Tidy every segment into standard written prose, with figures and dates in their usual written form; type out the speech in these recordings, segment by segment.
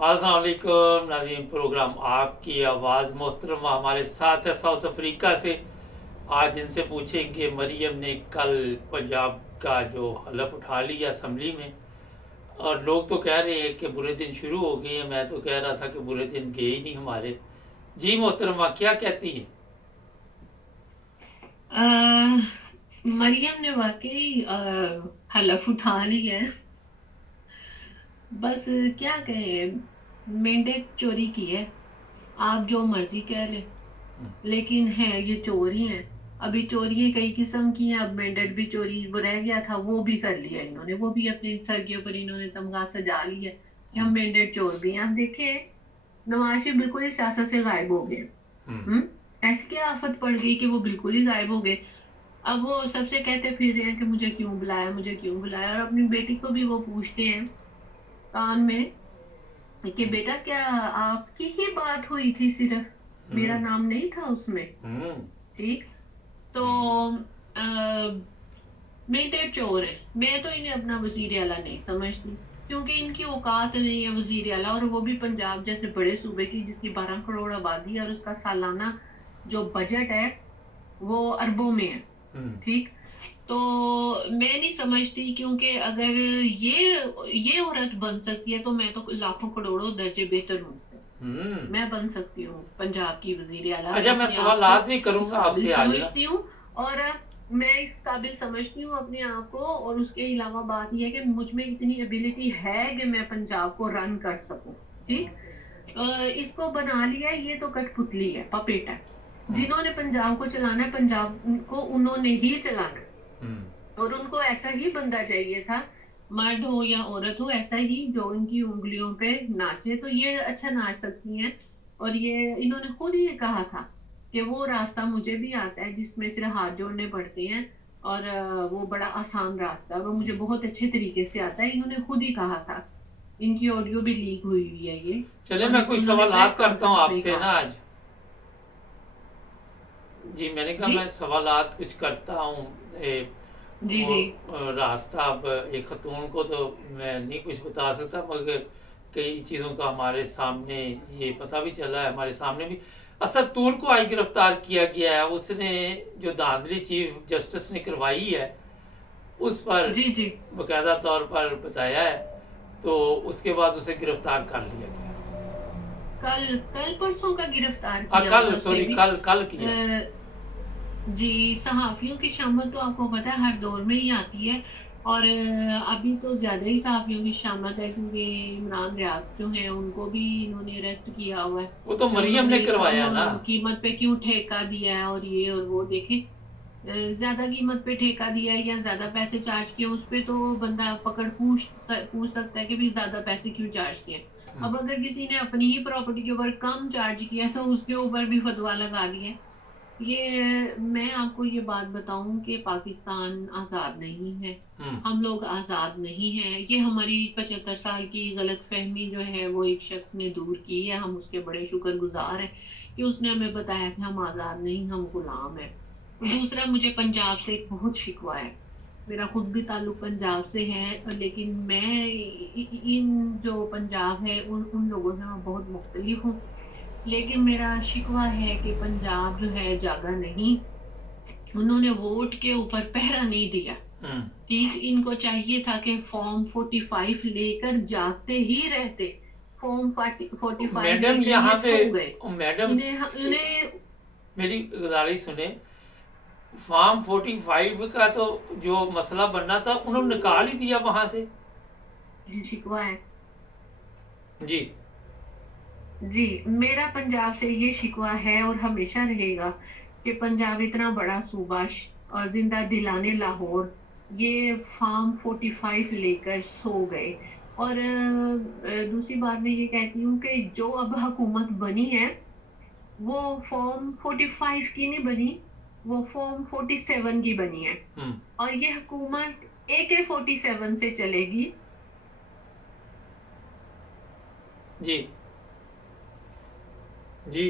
अस्सलाम वालेकुम नाज़रीन, प्रोग्राम आपकी आवाज़ मोहतरमा हमारे साथ है साउथ अफ्रीका से। आज इनसे पूछेंगे मरियम ने कल पंजाब का जो हलफ उठा लिया असम्बली में, और लोग तो कह रहे हैं कि बुरे दिन शुरू हो गए हैं। मैं तो कह रहा था कि बुरे दिन गए ही नहीं हमारे। जी मोहतरमा, क्या कहती है? अह, मरियम ने वाकई हलफ उठा लिया है। बस क्या कहे, मेंढक चोरी की है। आप जो मर्जी कह ले, लेकिन है ये चोर ही हैं। अभी चोरियां कई किस्म की हैं। अब मेंढक भी चोरी वो रह गया था, वो भी कर लिया इन्होंने। वो भी अपने सर के ऊपर इन्होंने तमगा सजा लिया कि हम मेंढक चोर भी हैं। आप देखें, नवाज शरीफ बिल्कुल ही सियासत से गायब हो गए। हम्म ऐसी क्या आफत पड़ गई कि वो बिल्कुल ही गायब हो गए। अब वो सबसे कहते फिर रहे हैं कि मुझे क्यों बुलाया, मुझे क्यों बुलाया। और अपनी बेटी को भी वो पूछते हैं कान में कि बेटा क्या आपकी ही बात हुई थी, सिर्फ मेरा नाम नहीं था उसमें। ठीक। तो मेरे चोर है। मैं तो इन्हें अपना वजीर आला नहीं समझती, क्योंकि इनकी औकात नहीं है वजीर आला, और वो भी पंजाब जैसे बड़े सूबे की जिसकी 12 करोड़ आबादी है और उसका सालाना जो बजट है वो अरबों में है। ठीक। तो मैं नहीं समझती, क्योंकि अगर ये औरत बन सकती है तो मैं तो लाखों करोड़ों दर्जे बेहतर हूँ उससे। मैं बन सकती हूँ पंजाब की वजीर आला। अच्छा, मैं अपने आप को सवालात भी इस करूंगा काबिल आपसे आज। समझती हूँ, और मैं इस काबिल समझती हूँ अपने आप को। और उसके अलावा बात यह है कि मुझ में इतनी एबिलिटी है कि मैं पंजाब को रन कर सकूं। ठीक। इसको बना लिया, ये तो कठपुतली है, पपेट है। जिन्होंने पंजाब को चलाना है, पंजाब को उन्होंने ही चलाना है। और उनको ऐसा ही बंदा चाहिए था, मर्द हो या औरत हो, ऐसा ही जो इनकी उंगलियों पे नाचे। तो ये अच्छा नाच सकती हैं। और ये इन्होंने खुद ही कहा था कि वो रास्ता मुझे भी आता है जिसमें सिर्फ हाथ जोड़ने पड़ते हैं, और वो बड़ा आसान रास्ता है, वो मुझे बहुत अच्छे तरीके से आता है। इन्होंने खुद ही कहा था। इनकी ऑडियो भी लीक हुई हुई है ये। चले, और मैं इस कुछ इन्होंने प्रेस सवालात करता हूँ कॉन्फ्रेंस में ही आपसे कहा ना था। आज। जी, मैंने कहा जी मैं सवालात कुछ करता हूँ। जी वो जी रास्ता, अब एक खतून को तो मैं नहीं कुछ बता सकता, मगर कई चीज़ों का हमारे सामने ये पता भी चला है। हमारे सामने भी असद तूर को आज गिरफ्तार किया गया है। उसने जो धांधली चीफ जस्टिस ने करवाई है उस पर जी जी। बकायदा तौर पर बताया है, तो उसके बाद उसे गिरफ्तार कर लिया गया। कल कल परसों का गिरफ्तार किया हुआ कल, उसे सॉरी, भी। कल कल किया। अ, जी, सहाफियों की शामत तो आपको पता है हर दौर में ही आती है। और अभी तो ज्यादा ही सहाफियों की शामत है, क्योंकि इमरान रियाज जो है उनको भी इन्होंने अरेस्ट किया हुआ है वो तो कि मरियम ने उन्होंने कम करवाया ना। कीमत पे क्यों ठेका दिया है, और ये और वो देखे। ज्यादा कीमत पे ठेका दिया है या ज्यादा पैसे चार्ज किए, उस पे तो बंदा पकड़ पूछ सकता है कि भी ज्यादा पैसे क्यों चार्ज किए। अब अगर किसी ने अपनी ही प्रॉपर्टी के ऊपर कम चार्ज किया तो उसके ऊपर भी फतवा लगा दिया। ये मैं आपको ये बात बताऊं कि पाकिस्तान आजाद नहीं है। हम लोग आजाद नहीं हैं। ये हमारी 75 साल की गलत फहमी जो है वो एक शख्स ने दूर की है। हम उसके बड़े शुक्रगुजार हैं कि उसने हमें बताया कि हम आजाद नहीं, हम गुलाम हैं। दूसरा, मुझे पंजाब से एक बहुत शिकवा है। मेरा खुद भी ताल्लुक पंजाब से है, लेकिन मैं इन जो पंजाब है उन लोगों से मैं बहुत मुख्तलिफ हूँ। लेकिन मेरा शिकवा है कि पंजाब जो है जागा नहीं। उन्होंने वोट के ऊपर पहरा नहीं दिया। ठीक। इनको चाहिए था कि फॉर्म 45 लेकर जाते ही रहते। फॉर्म 45 मैडम लेकर ये यहाँ पे, सो गए। मैडम इन्हें मेरी गुजारिश सुने। फॉर्म 45 का तो जो मसला बनना था उन्होंने निकाल ही दिया वहां से। शिकवा है। जी। जी, मेरा पंजाब से ये शिकवा है और हमेशा रहेगा कि पंजाब इतना बड़ा सूबा और जिंदा दिलाने लाहौर ये फॉर्म 45 लेकर सो गए। और दूसरी बात मैं ये कहती हूँ कि जो अब हुकूमत बनी है वो फॉर्म 45 की नहीं बनी, वो फॉर्म 47 की बनी है। और ये हुकूमत AK-47 से चलेगी। जी जी।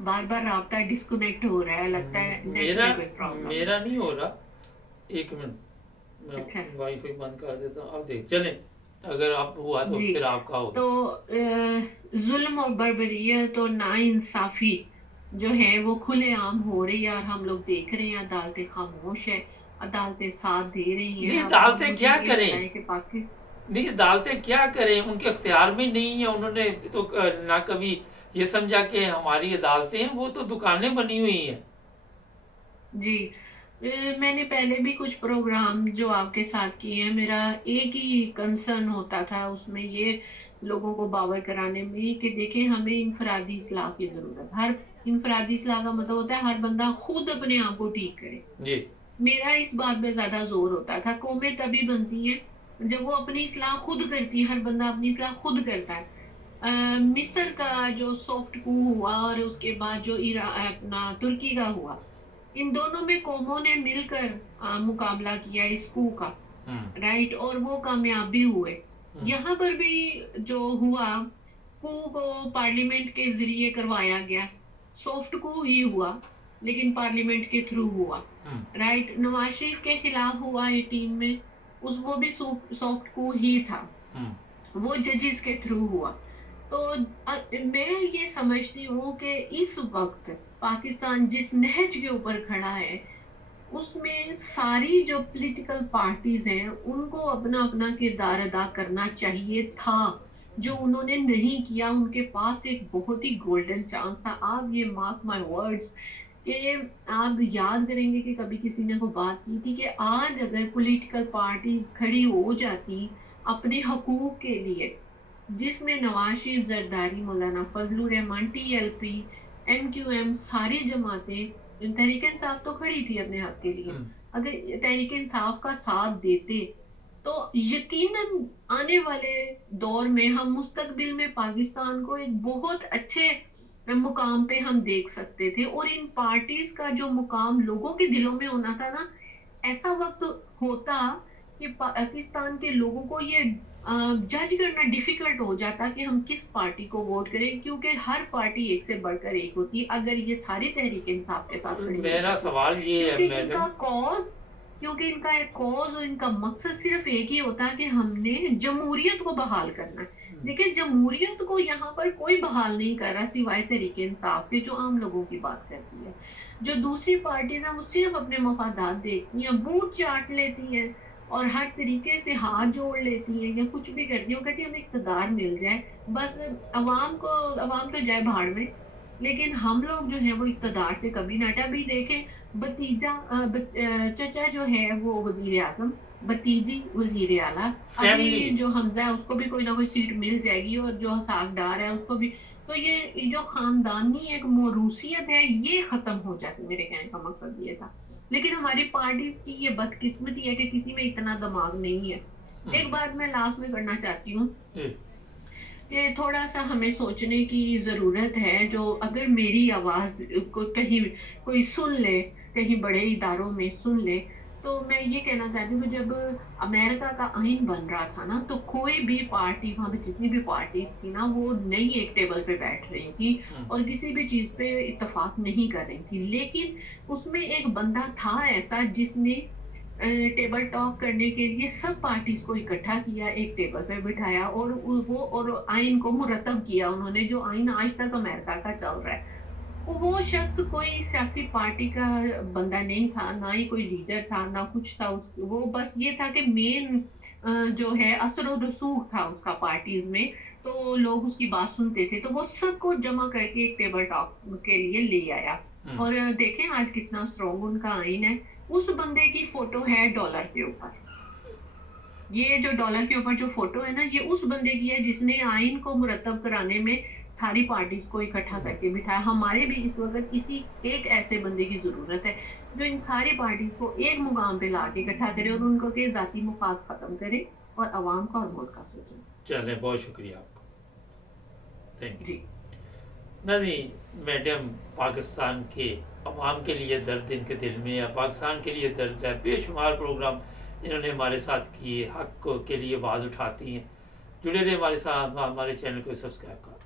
बार बार राब्ता डिस्कनेक्ट हो रहा है, लगता है नेट मेरा में कोई प्रॉब्लम है। मेरा नहीं हो रहा। एक मिनट, मैं अच्छा। वाईफाई बंद कर देता हूँ। अब देख चले। अगर आप हुआ तो जी। फिर आपका होगा। तो जुल्म और बर्बरियत और नाइंसाफी जो है वो खुलेआम हो रही है और हम लोग देख रहे हैं, अदालतें खामोश है, अदालतें साथ दे रही हैं। नहीं, अब अदालतें मुझे क्या ये लगता करें? है कि पाकि नहीं, अदालतें क्या करें, उनके इख्तियार में नहीं है। उन्होंने तो ना कभी ये समझा कि हमारी अदालतें हैं, वो तो दुकानें बनी हुई हैं। जी। मैंने पहले भी कुछ प्रोग्राम जो आपके साथ किए हैं, मेरा एक ही कंसर्न होता था उसमें, ये लोगों को बावर कराने में कि देखें, हमें इनफरादी इस्लाह की जरूरत है। हर इनफरादी इस्लाह का मतलब होता है हर बंदा खुद अपने आप को ठीक करे। जी। मेरा इस बात पे ज्यादा जोर होता था। कौमें तभी बनती हैं जब वो अपनी इस्लाह खुद करती है, हर बंदा अपनी इस्लाह खुद करता है। मिस्र का जो सॉफ्ट कू हुआ और उसके बाद जो अपना तुर्की का हुआ, इन दोनों में कौमों ने मिलकर मुकाबला किया इस कू का, राइट, और वो कामयाब भी हुए। यहाँ पर भी जो हुआ, कू को पार्लियामेंट के जरिए करवाया गया, सॉफ्ट कू ही हुआ लेकिन पार्लियामेंट के थ्रू हुआ, राइट। नवाज शरीफ के खिलाफ हुआ 18 में, वो भी सॉफ्ट कू ही था, वो जजेस के थ्रू हुआ। तो मैं ये समझती हूँ कि इस वक्त पाकिस्तान जिस नहज के ऊपर खड़ा है, उसमें सारी जो पॉलिटिकल पार्टीज हैं उनको अपना अपना किरदार अदा करना चाहिए था, जो उन्होंने नहीं किया। उनके पास एक बहुत ही गोल्डन चांस था। आप ये मार्क माय वर्ड्स कि आप याद करेंगे कि कभी किसी ने को बात की थी कि आज अगर पॉलिटिकल पार्टीज खड़ी हो जाती अपने हकूक के लिए, जिसमें नवाज शरीफ, जरदारी, मौलाना फजलुर रहमान, TLP, MQM, सारी जमातें, तहरीक इंसाफ तो खड़ी थी अपने हक के लिए, अगर तहरीक इंसाफ का साथ देते तो यकीनन आने वाले दौर में हम मुस्तकबिल में पाकिस्तान को एक बहुत अच्छे मुकाम पे हम देख सकते थे। और इन पार्टीज का जो मुकाम लोगों के दिलों में होना था ना, ऐसा वक्त होता कि पाकिस्तान के लोगों को ये जज करना डिफिकल्ट हो जाता कि हम किस पार्टी को वोट करें, क्योंकि हर पार्टी एक से बढ़कर एक होती है। अगर ये सारी तहरीक इंसाफ के साथ खड़ी हो मेरा जाती, सवाल ये है मैडम, क्योंकि इनका एक कॉज और इनका मकसद सिर्फ एक ही होता है कि हमने जमहूरियत को बहाल करना है। देखिए, जमहूरियत को यहाँ पर कोई बहाल नहीं कर रहा सिवाय तहरीक इंसाफ के, जो आम लोगों की बात करती है। जो दूसरी पार्टीज हैं वो सिर्फ अपने मफादात देखती हैं, बूथ चाट लेती हैं और हर तरीके से हाथ जोड़ लेती हैं या कुछ भी करती हैं। वो कहती है हमें इक़्तिदार मिल जाए, बस अवाम तो जाए भाड़ में, लेकिन हम लोग जो है वो इक़्तिदार से कभी ना हटा। भी देखें, भतीजा चचा जो है वो वजीर आजम, भतीजी वजीर आला, अभी जो हमजा है उसको भी कोई ना कोई सीट मिल जाएगी और जो सागदार है उसको भी। तो ये जो खानदानी एक मोरूसियत है ये खत्म हो जाती, मेरे कहने का मकसद ये था। लेकिन हमारी पार्टीज की ये बदकिस्मती है कि किसी में इतना दिमाग नहीं है। एक बात मैं लास्ट में करना चाहती हूँ कि थोड़ा सा हमें सोचने की जरूरत है। जो अगर मेरी आवाज को कहीं कोई सुन ले, कहीं बड़े इदारों में सुन ले, तो मैं ये कहना चाहती हूँ कि जब अमेरिका का आइन बन रहा था ना, तो कोई भी पार्टी, वहां पे जितनी भी पार्टीज थी ना, वो नहीं एक टेबल पे बैठ रही थी और किसी भी चीज पे इत्तेफाक नहीं कर रही थी। लेकिन उसमें एक बंदा था ऐसा जिसने टेबल टॉक करने के लिए सब पार्टीज को इकट्ठा किया, एक टेबल पे बिठाया और आइन को मुरतब किया उन्होंने, जो आइन आज तक अमेरिका का चल रहा है। वो शख्स कोई सियासी पार्टी का बंदा नहीं था, ना ही कोई लीडर था, ना कुछ था। वो बस ये था कि मेन जो है असर और रसूख था उसका पार्टीज में, तो लोग उसकी बात सुनते थे। तो वो सबको जमा करके एक टेबल टॉक के लिए ले आया। और देखें आज कितना स्ट्रॉन्ग उनका आइन है। उस बंदे की फोटो है डॉलर के ऊपर, ये जो डॉलर के ऊपर जो फोटो है ना, ये उस बंदे की है जिसने आइन को मुरतब कराने में सारी पार्टीज को इकट्ठा करके बिठाया। हमारे भी इस वक्त किसी एक ऐसे बंदे की जरूरत है जो इन सारी पार्टीज को एक मुकाम पे ला के इकट्ठा करे और उनको के जाती मुफाद खत्म करे और अवाम का और मुल्क का सोचे। चले, बहुत शुक्रिया आपका, थैंक यू जी। नाज़रीन, मैडम पाकिस्तान के अवाम के लिए दर्द इनके दिल में है, पाकिस्तान के लिए दर्द है। बेशुमार प्रोग्राम इन्होंने हमारे साथ किए, हक के लिए आवाज़ उठाती हैं। जुड़े रहे हमारे साथ, हमारे चैनल को सब्सक्राइब कर।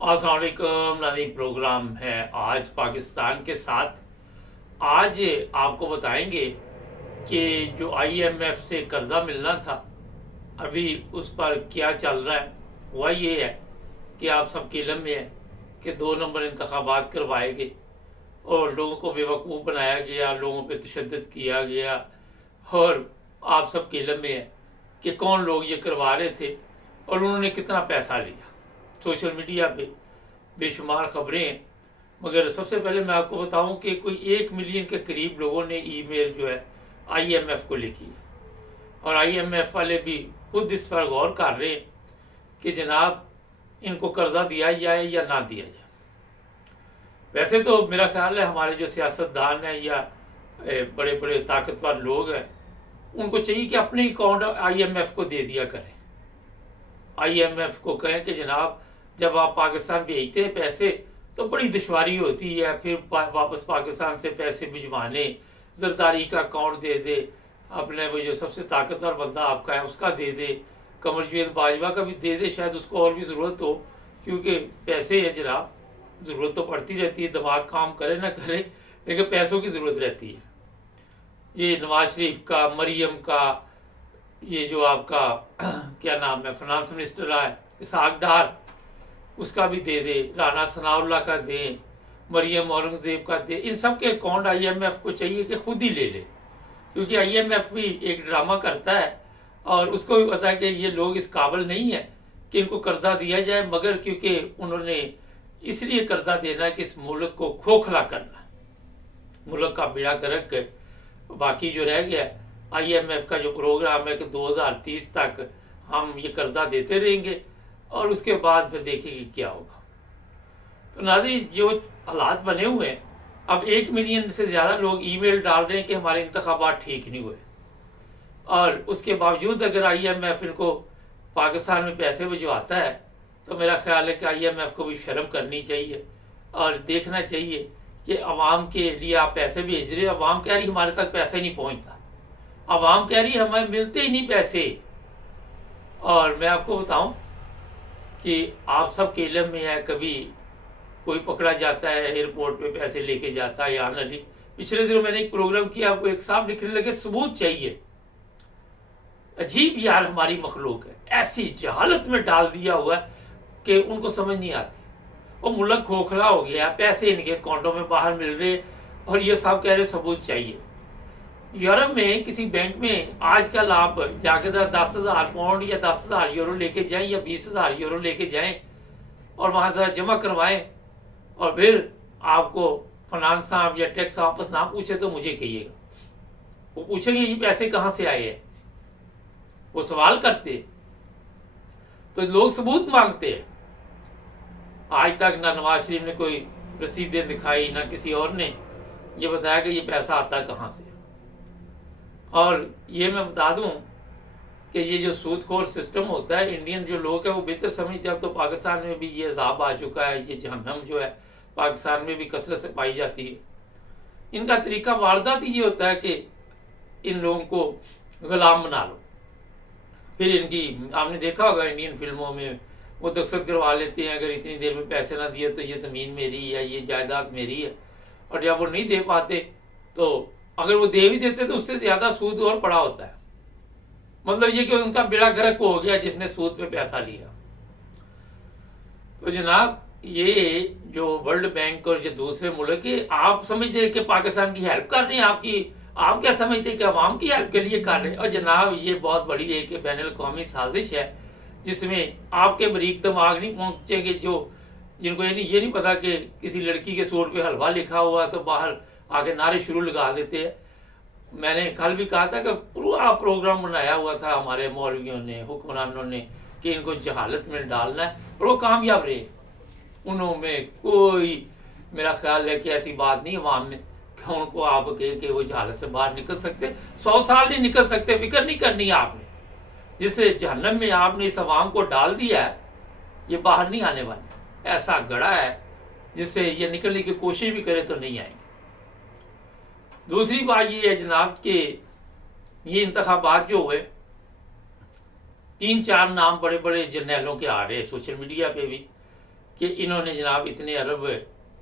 अस्सलाम वालेकुम नाज़रीन, प्रोग्राम है आज पाकिस्तान के साथ। आज आपको बताएंगे कि जो IMF से कर्जा मिलना था अभी उस पर क्या चल रहा है, वह ये है कि आप सबके इल्म में है कि 2 नंबर इंतखाबात करवाए गए और लोगों को बेवकूफ़ बनाया गया, लोगों पे तशद्दुद किया गया। और आप सबके इल्म में है कि कौन लोग ये करवा रहे थे और उन्होंने कितना पैसा लिया। सोशल मीडिया पे बेशुमार खबरें हैं, मगर सबसे पहले मैं आपको बताऊं कि कोई 1 मिलियन के करीब लोगों ने ईमेल जो है IMF को लिखी है और IMF वाले भी खुद इस पर गौर कर रहे हैं कि जनाब इनको कर्जा दिया जाए या ना दिया जाए। वैसे तो मेरा ख्याल है हमारे जो सियासतदान हैं या बड़े बड़े ताकतवर लोग हैं, उनको चाहिए कि अपने अकाउंट IMF को दे दिया करें। IMF को कहें कि जनाब जब आप पाकिस्तान भेजते हैं पैसे तो बड़ी दुश्वारी होती है, फिर वापस पाकिस्तान से पैसे भिजवाने, जरदारी का अकाउंट दे दे, अपने वो जो सबसे ताकतवर बंदा आपका है उसका दे दे, कमरजावेद बाजवा का भी दे दे, शायद उसको और भी ज़रूरत हो, क्योंकि पैसे है जनाब, ज़रूरत तो पड़ती रहती है, दिमाग काम करे ना करे लेकिन पैसों की ज़रूरत रहती है। ये नवाज शरीफ का, मरियम का, ये जो आपका क्या नाम है फाइनेंस मिनिस्टर है इसहाक डार, उसका भी दे दे, राना सनाउल्लाह का दे, मरियम औरंगजेब का दे। इन सब के अकाउंट IMF को चाहिए कि खुद ही ले ले, क्योंकि IMF भी एक ड्रामा करता है और उसको भी पता है कि ये लोग इस काबिल नहीं है कि इनको कर्जा दिया जाए, मगर क्योंकि उन्होंने इसलिए कर्जा देना है कि इस मुल्क को खोखला करना, मुल्क का बेड़ा गर्क है। बाकी जो रह गया IMF का जो प्रोग्राम है कि 2030 तक हम ये कर्जा देते रहेंगे और उसके बाद फिर देखेंगे क्या होगा। तो नाज़रीन जो हालात बने हुए हैं, अब 1 मिलियन से ज़्यादा लोग ईमेल डाल रहे हैं कि हमारे इंतखाबात ठीक नहीं हुए, और उसके बावजूद अगर IMF इनको पाकिस्तान में पैसे भिजवाता है तो मेरा ख्याल है कि IMF को भी शर्म करनी चाहिए और देखना चाहिए कि अवाम के लिए आप पैसे भेज रहे हो, अवाम कह रही हमारे तक पैसा ही नहीं पहुंचता, अवाम कह रही हमें मिलते ही नहीं पैसे। और मैं आपको बताऊं कि आप सब के इल्म में है, कभी कोई पकड़ा जाता है एयरपोर्ट पे पैसे लेके जाता है या नहीं। पिछले दिनों मैंने एक प्रोग्राम किया, आपको एक साहब लिखने लगे सबूत चाहिए। अजीब यार हमारी मखलूक है, ऐसी जहालत में डाल दिया हुआ है कि उनको समझ नहीं आती। वो मुल्क खोखला हो गया, पैसे इनके अकाउंटों में बाहर मिल रहे और ये साहब कह रहे सबूत चाहिए। यूरोप में किसी बैंक में आजकल आप जाकर 10,000 पाउंड या 10,000 यूरो लेके जाएं या 20,000 यूरो लेके जाएं और वहां जरा जमा करवाएं और फिर आपको फाइनेंस साहब या टैक्स वापस ना पूछे तो मुझे कहिएगा। वो पूछेंगे ये पैसे कहां से आए हैं, वो सवाल करते, तो लोग सबूत मांगते हैं। आज तक ना नवाज शरीफ ने कोई रसीदें दिखाई, ना किसी और ने ये बताया कि ये पैसा आता कहां से। और ये मैं बता दूं कि ये जो सूदखोर सिस्टम होता है, इंडियन जो लोग हैं वो बेहतर समझते हैं। अब तो पाकिस्तान में भी ये अजाब आ चुका है, ये जहन्नम जो है पाकिस्तान में भी कसरत से पाई जाती है। इनका तरीका वारदात ये होता है कि इन लोगों को गुलाम बना लो, फिर इनकी आपने देखा होगा इंडियन फिल्मों में वो दस्तखत करवा लेते हैं, अगर इतनी देर में पैसे ना दिए तो ये ज़मीन मेरी है, ये जायदाद मेरी है। और जब वो नहीं दे पाते तो अगर वो दे भी देते तो उससे ज़्यादा सूद और पड़ा होता है। मतलब ये कि उनका बेड़ा गर्क हो गया जिसने सूद पे पैसा लिया। तो जनाब ये जो वर्ल्ड बैंक और जो दूसरे मुल्क के, आप समझते हैं कि पाकिस्तान की हेल्प कर रहे हैं, आप क्या समझते हैं कि अवाम की हेल्प के लिए कर रहे हैं। और जनाब ये बहुत बड़ी एक बैनुल-अक़वामी साजिश है जिसमें आपके बारीक दिमाग नहीं पहुंचेंगे, जो जिनको ये नहीं पता कि किसी लड़की के सूट पे हलवा लिखा हुआ तो बाहर आके नारे शुरू लगा देते हैं। मैंने कल भी कहा था कि पूरा प्रोग्राम बनाया हुआ था हमारे मौलवियों ने, हुक्मरानों ने, कि इनको जहालत में डालना है, और वो कामयाब रहे। उन्होंने कोई, मेरा ख्याल है कि ऐसी बात नहीं अवाम में कि उनको आप कहे कि वो जहालत से बाहर निकल सकते, 100 साल नहीं निकल सकते। फिक्र नहीं करनी है आपने, जिससे जहन्नम में आपने इस अवाम को डाल दिया है, ये बाहर नहीं आने वाले। ऐसा गड़ा है जिससे ये निकलने की कोशिश भी करे तो नहीं आएंगे। दूसरी बात ये है जनाब कि ये इंतखाबात जो हुए, 3-4 नाम बड़े बड़े जर्नैलों के आ रहे हैं सोशल मीडिया पे भी कि इन्होंने जनाब इतने अरब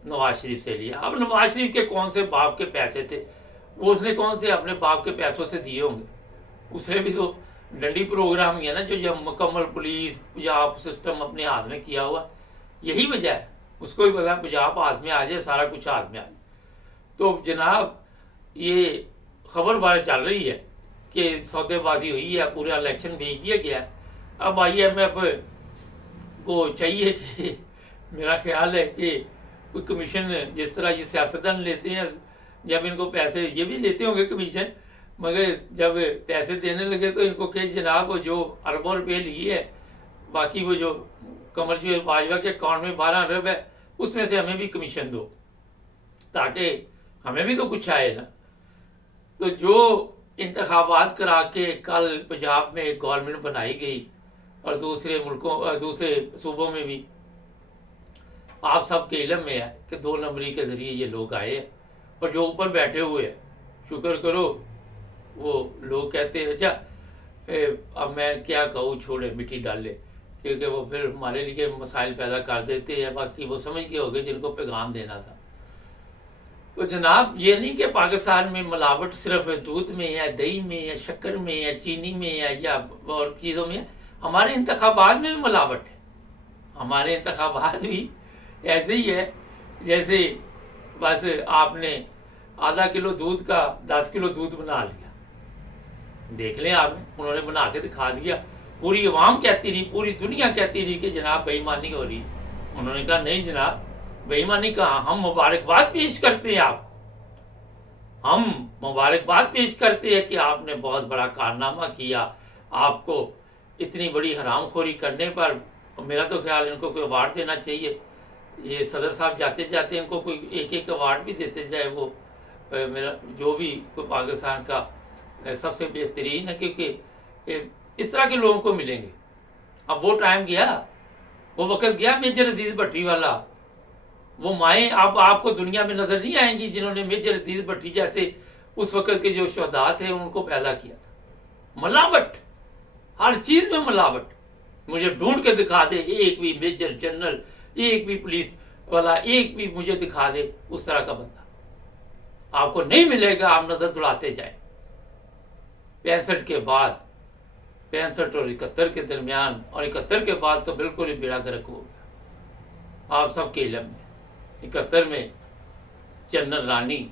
नवाज शरीफ से लिया। अब नवाज शरीफ के कौन से बाप के पैसे थे, वो उसने कौन से अपने बाप के पैसों से दिए होंगे? उसने भी तो डंडी प्रोग्राम ही है ना, जो मुकम्मल पुलिस पंजाब सिस्टम अपने हाथ में किया हुआ, यही वजह है। उसको भी पता पंजाब हाथ में आ जाए, सारा कुछ हाथ में आ जाए। तो जनाब ये खबर बार चल रही है कि सौदेबाजी हुई है, पूरा इलेक्शन भेज दिया गया है। अब IMF को चाहिए कि मेरा ख्याल है कि कोई कमीशन, जिस तरह ये सियासतदान लेते हैं, जब इनको पैसे, ये भी लेते होंगे कमीशन, मगर जब पैसे देने लगे तो इनको कहे जनाब जो अरबों रुपये लिए है, बाकी वो जो कमर जो बाजवा के अकाउंट में 12 अरब है, उसमें से हमें भी कमीशन दो, ताकि हमें भी तो कुछ आए ना। तो जो इंतखाबात करा के कल पंजाब में एक गवर्नमेंट बनाई गई और दूसरे मुल्कों, दूसरे सूबों में भी आप सबके इल्म में है कि 2 नंबरी के जरिए ये लोग आए, और जो ऊपर बैठे हुए हैं, शुक्र करो, वो लोग कहते हैं अच्छा अब मैं क्या कहूँ, छोड़े मिट्टी डाले, क्योंकि वो फिर हमारे लिए मसाइल पैदा कर देते हैं। बाकी वो समझ के हो गए जिनको पैगाम देना था। तो जनाब ये नहीं कि पाकिस्तान में मिलावट सिर्फ दूध में है, दही में है, शक्कर में है, चीनी में है या और चीज़ों में है। हमारे इंतखाबात में भी मिलावट है। हमारे इंतखाबात भी ऐसे ही है जैसे बस आपने आधा किलो दूध का 10 किलो दूध बना लिया। देख लें आपने, उन्होंने बना के दिखा दिया। पूरी अवाम कहती रही, पूरी दुनिया कहती रही कि जनाब बेईमानी हो रही। उन्होंने कहा नहीं जनाब, बेईमानी कहाँ, हम मुबारकबाद पेश करते हैं आपको, हम मुबारकबाद पेश करते हैं कि आपने बहुत बड़ा कारनामा किया। आपको इतनी बड़ी हरामखोरी करने पर मेरा तो ख्याल इनको कोई अवार्ड देना चाहिए। ये सदर साहब जाते जाते इनको कोई एक अवार्ड भी देते जाए। वो मेरा जो भी कोई पाकिस्तान का सबसे बेहतरीन है, क्योंकि इस तरह के लोगों को मिलेंगे। अब वो टाइम गया, वो वक्त गया मेजर अजीज भट्टी वाला। वो माएँ अब आपको दुनिया में नजर नहीं आएंगी जिन्होंने मेजर अजीज भट्टी जैसे उस वक्त के जो शहदा थे उनको पैदा किया था। मिलावट, हर चीज में मिलावट। मुझे ढूंढ के दिखा दे एक भी मेजर जनरल, एक भी पुलिस वाला, एक भी मुझे दिखा दे उस तरह का बंदा। आपको नहीं मिलेगा, आप नजर दुड़ाते जाए। 65 के बाद, 65 और 71 के दरमियान, और 71 के बाद तो बिल्कुल ही बेड़ा गर्क हो गया। आप सबके इल्म में 71 में जनरल रानी,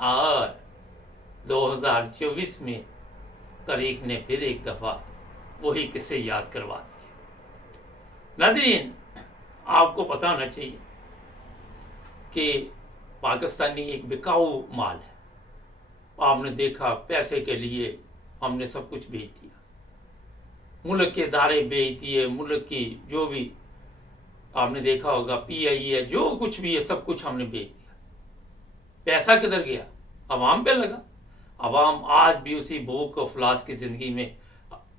और 2024 में तारीख ने फिर एक दफा वही किस्से याद करवा दिए। नाज़रीन, आपको पता होना चाहिए कि पाकिस्तानी एक बिकाऊ माल है। आपने देखा पैसे के लिए हमने सब कुछ बेच दिया, मुल्क के इदारे बेच दिए, मुल्क की जो भी आपने देखा होगा PI है, जो कुछ भी है सब कुछ हमने बेच दिया। पैसा किधर गया? अवाम पे लगा। अवाम आज भी उसी भूख और अफलास की जिंदगी में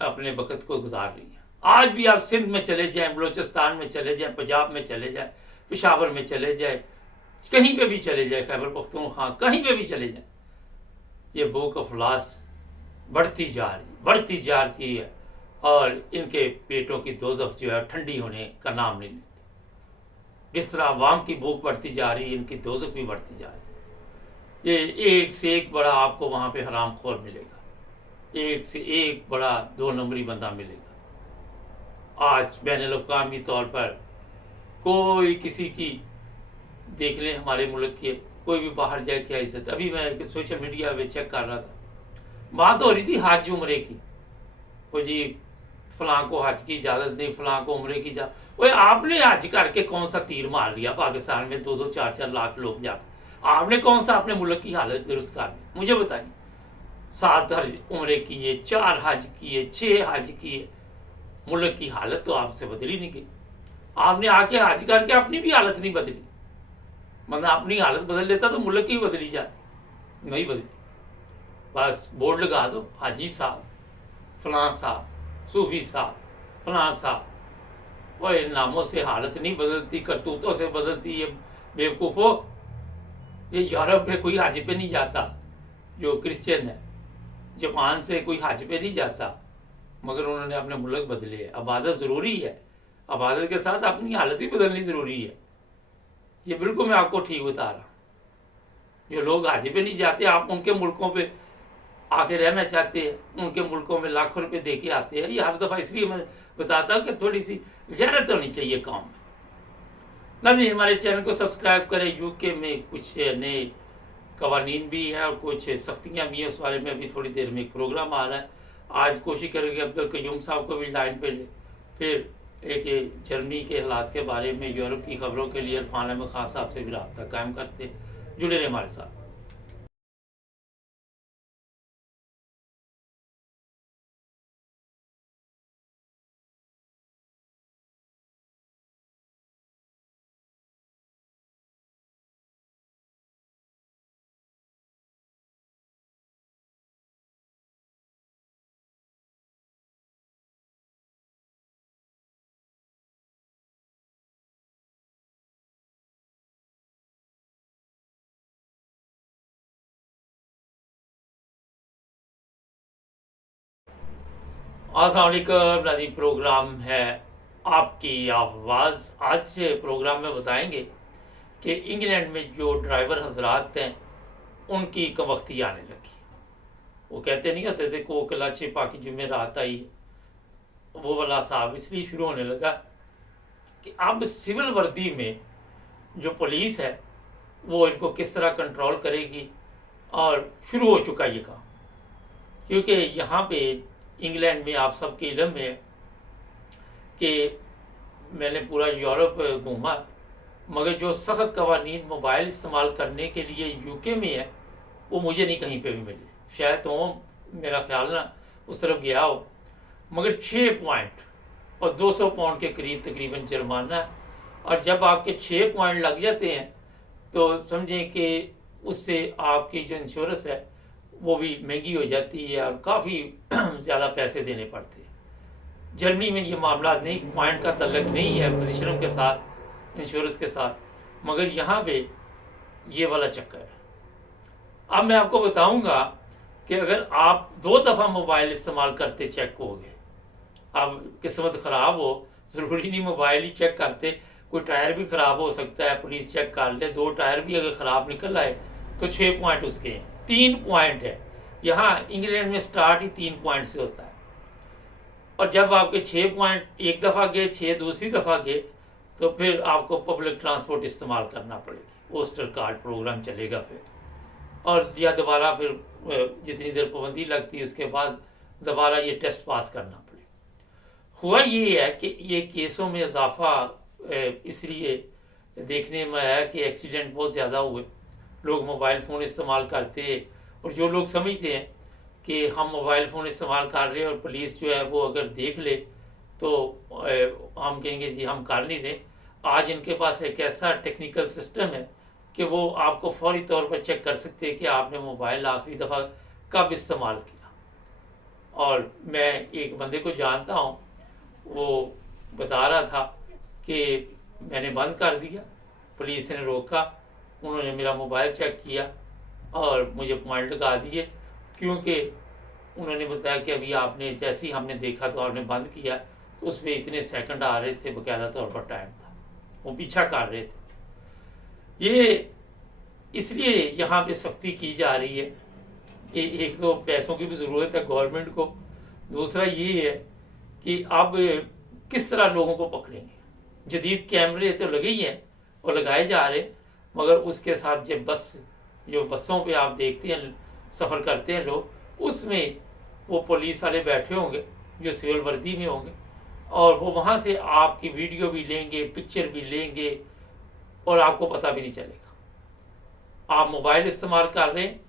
अपने वक्त को गुजार रही है। आज भी आप सिंध में चले जाएं, बलोचिस्तान में चले जाएं, पंजाब में चले जाएं, पेशावर में चले जाएं, कहीं पे भी चले जाएं, खैबर पख्तूनख्वा, कहीं पे भी चले जाएं, ये भूख अफलास बढ़ती जा रही है, और इनके पेटों की दोज़ख जो है ठंडी होने का नाम नहीं लेती। जिस तरह अवाम की भूख बढ़ती जा रही है, इनकी दोज़ख भी बढ़ती जा रही है। ये एक से एक बड़ा आपको वहां पे हरामखोर मिलेगा, एक से एक बड़ा 2 नंबरी बंदा मिलेगा। आज बैनुल-अक़वामी तौर पर कोई किसी की, देख लें हमारे मुल्क के, कोई भी बाहर जाए क्या इज्जत। अभी मैं सोशल मीडिया पे चेक कर रहा था, बात हो रही थी हज उम्रे की। वो जी फलां को हज की इजाजत नहीं, फलां को उम्रे की इजाजत। वो आपने हज करके कौन सा तीर मार लिया पाकिस्तान में 2-2, 4-4 लाख लोग जाकर? आपने कौन सा अपने मुल्क की हालत दुरुस्त कर दी? मुझे बताइए। 7 हज उम्रे किए, 4 हज किए, 6 हज किए, मुल्क की हालत तो आपसे बदली नहीं गई। आपने आके हज करके अपनी भी हालत नहीं बदली। मतलब अपनी हालत बदल लेता तो मुल्क की बदली जाती, नहीं बदली। बस बोर्ड लगा दो, हाजी साहब, फलां साहब, सूफी साहब, फलां साहब। वो इन नामों से हालत नहीं बदलती, करतूतों से बदलती है। बेवकूफ़ो, ये यूरोप में कोई हज पे नहीं जाता जो क्रिश्चियन है, जापान से कोई हज पे नहीं जाता, मगर उन्होंने अपने मुल्क बदले है। इबादत ज़रूरी है, इबादत के साथ अपनी हालत भी बदलनी ज़रूरी है। ये बिल्कुल मैं आपको ठीक बता रहा हूँ। जो लोग आज भी नहीं जाते, आप उनके मुल्कों पे आके रहना चाहते हैं, उनके मुल्कों में लाखों रुपए दे के आते हैं। ये हर दफ़ा इसलिए मैं बताता हूँ कि थोड़ी सी गैरत होनी चाहिए काम में। ना जी, हमारे चैनल को सब्सक्राइब करें। यूके में कुछ नए कवानीन भी हैं और कुछ सख्तियाँ भी हैं, उस बारे में अभी थोड़ी देर में एक प्रोग्राम आ रहा है। आज कोशिश करेंगे अब्दुल कयूम साहब को भी लाइन पे ले, फिर एक जर्मनी के हालात के बारे में, यूरोप की खबरों के लिए इरफान अहमद खान साहब से भी रब्ता कायम करते हैं। जुड़े रहे हमारे साथ। अस्सलाम वालेकुम नाज़रीन, प्रोग्राम है आपकी आवाज़। आज से प्रोग्राम में बताएंगे कि इंग्लैंड में जो ड्राइवर हजरात हैं उनकी कमख्ती आने लगी। वो कहते नहीं होते थे कोकिला छिपा की जुमेरात आई, वो वाला साहब इसलिए शुरू होने लगा कि अब सिविल वर्दी में जो पुलिस है वो इनको किस तरह कंट्रोल करेगी, और शुरू हो चुका ये काम। क्योंकि यहाँ पे इंग्लैंड में आप सबके इल्म है कि मैंने पूरा यूरोप घूमा, मगर जो सख्त कवानीन मोबाइल इस्तेमाल करने के लिए यूके में है वो मुझे नहीं कहीं पे भी मिले। शायद तो मेरा ख्याल ना उस तरफ गया हो, मगर 6 पॉइंट और 200 पाउंड के करीब तकरीबन जुर्माना है। और जब आपके 6 पॉइंट लग जाते हैं तो समझें कि उससे आपकी जो इंश्योरेंस है वो भी महंगी हो जाती है और काफ़ी ज़्यादा पैसे देने पड़ते हैं। जर्मनी में ये मामला नहीं, पॉइंट का तल्लक नहीं है पोजीशनों के साथ, इंश्योरेंस के साथ, मगर यहाँ पे ये वाला चक्कर है। अब मैं आपको बताऊंगा कि अगर आप 2 दफ़ा मोबाइल इस्तेमाल करते चेक हो गए, अब किस्मत ख़राब हो, ज़रूरी नहीं मोबाइल ही चेक करते, कोई टायर भी ख़राब हो सकता है, पुलिस चेक कर ले, 2 टायर भी अगर ख़राब निकल आए तो 6 पॉइंट उसके हैं। 3 पॉइंट है यहाँ इंग्लैंड में, स्टार्ट ही 3 पॉइंट से होता है। और जब आपके 6 पॉइंट एक दफ़ा गए, 6 दूसरी दफ़ा गए, तो फिर आपको पब्लिक ट्रांसपोर्ट इस्तेमाल करना पड़ेगी, ओस्टर कार्ड प्रोग्राम चलेगा फिर, और या दोबारा फिर जितनी देर पाबंदी लगती है उसके बाद दोबारा ये टेस्ट पास करना पड़े। हुआ ये है कि ये केसों में इजाफा इसलिए देखने में आया कि एक्सीडेंट बहुत ज़्यादा हुए, लोग मोबाइल फ़ोन इस्तेमाल करते हैं, और जो लोग समझते हैं कि हम मोबाइल फ़ोन इस्तेमाल कर रहे हैं और पुलिस जो है वो अगर देख ले तो हम कहेंगे जी हम कर नहीं रहे। आज इनके पास एक ऐसा टेक्निकल सिस्टम है कि वो आपको फौरी तौर पर चेक कर सकते हैं कि आपने मोबाइल आखिरी दफ़ा कब इस्तेमाल किया। और मैं एक बंदे को जानता हूँ, वो बता रहा था कि मैंने बंद कर दिया, पुलिस ने रोका, उन्होंने मेरा मोबाइल चेक किया और मुझे पॉइंट लगा दिए, क्योंकि उन्होंने बताया कि अभी आपने जैसे ही हमने देखा तो आपने बंद किया, तो उसमें इतने सेकंड आ रहे थे, बकायदा तौर पर टाइम था, वो पीछा कर रहे थे। ये इसलिए यहाँ पे सख्ती की जा रही है कि एक तो पैसों की भी ज़रूरत है गवर्नमेंट को, दूसरा ये है कि अब किस तरह लोगों को पकड़ेंगे। जदीद कैमरे तो लगे ही हैं और लगाए जा रहे, मगर उसके साथ जो बसों पे आप देखते हैं सफ़र करते हैं लोग, उसमें वो पुलिस वाले बैठे होंगे जो सिविल वर्दी में होंगे, और वो वहाँ से आपकी वीडियो भी लेंगे, पिक्चर भी लेंगे, और आपको पता भी नहीं चलेगा। आप मोबाइल इस्तेमाल कर रहे हैं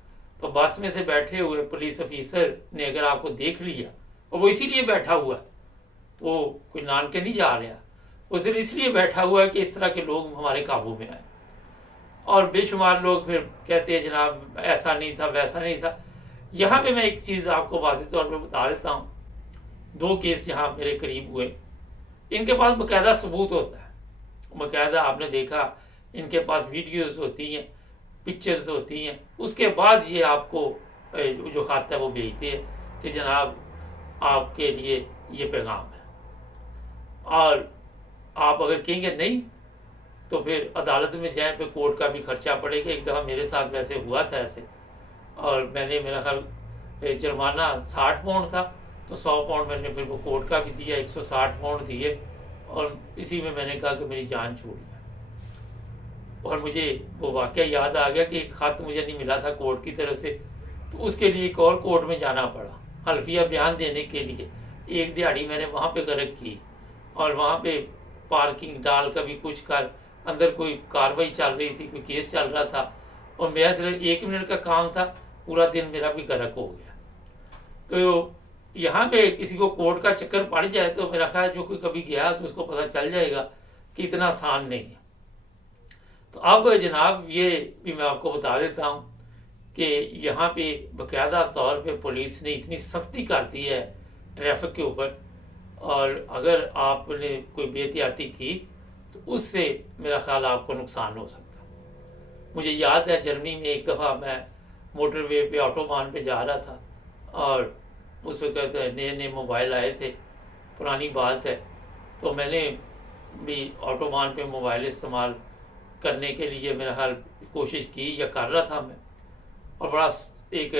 तो बस में से बैठे हुए पुलिस ऑफिसर ने अगर आपको देख लिया, और वो इसीलिए बैठा हुआ, तो कोई नान के नहीं जा रहा, वो सिर्फ इसलिए बैठा हुआ है कि इस तरह के लोग हमारे काबू में आए। और बेशुमार लोग फिर कहते हैं जनाब ऐसा नहीं था, वैसा नहीं था। यहाँ पे मैं एक चीज़ आपको वाज़ेह तौर पे बता देता हूँ, 2 केस यहाँ मेरे करीब हुए, इनके पास बाकायदा सबूत होता है, बाकायदा आपने देखा इनके पास वीडियोस होती हैं, पिक्चर्स होती हैं, उसके बाद ये आपको जो खाता है वो भेजते हैं कि जनाब आपके लिए ये पैगाम है। और आप अगर कहेंगे नहीं तो फिर अदालत में जाए, फिर कोर्ट का भी खर्चा पड़ेगा। एक दफ़ा मेरे साथ वैसे हुआ था ऐसे, और मैंने, मेरा ख्याल जुर्माना 60 पाउंड था, तो 100 पाउंड मैंने फिर वो कोर्ट का भी दिया, 160 पाउंड दिए, और इसी में मैंने कहा कि मेरी जान छूट गई। और मुझे वो वाक़या याद आ गया कि एक ख़त मुझे नहीं मिला था कोर्ट की तरफ से, तो उसके लिए एक और कोर्ट में जाना पड़ा हल्फिया बयान देने के लिए। एक दिहाड़ी मैंने वहाँ पे गर्क की, और वहाँ पे पार्किंग डाल, कभी कुछ कर, अंदर कोई कार्रवाई चल रही थी, कोई केस चल रहा था, और मेरा सिर्फ 1 मिनट का काम था, पूरा दिन मेरा भी गर्क हो गया। तो यहाँ पे किसी को कोर्ट का चक्कर पड़ जाए तो मेरा ख्याल जो कोई कभी गया तो उसको पता चल जाएगा कि इतना आसान नहीं है। तो अब जनाब ये भी मैं आपको बता देता हूँ कि यहाँ पे बाकायदा तौर पे पुलिस ने इतनी सख्ती कर दी है ट्रैफिक के ऊपर, और अगर आपने कोई बेहतियाती की तो उससे मेरा ख्याल आपको नुकसान हो सकता है। मुझे याद है जर्मनी में एक दफ़ा मैं मोटरवे पे ऑटोबान पे जा रहा था, और उस वक्त नए नए मोबाइल आए थे, पुरानी बात है, तो मैंने भी ऑटोबान पे मोबाइल इस्तेमाल करने के लिए मेरा ख्याल कोशिश की या कर रहा था मैं, और बड़ा एक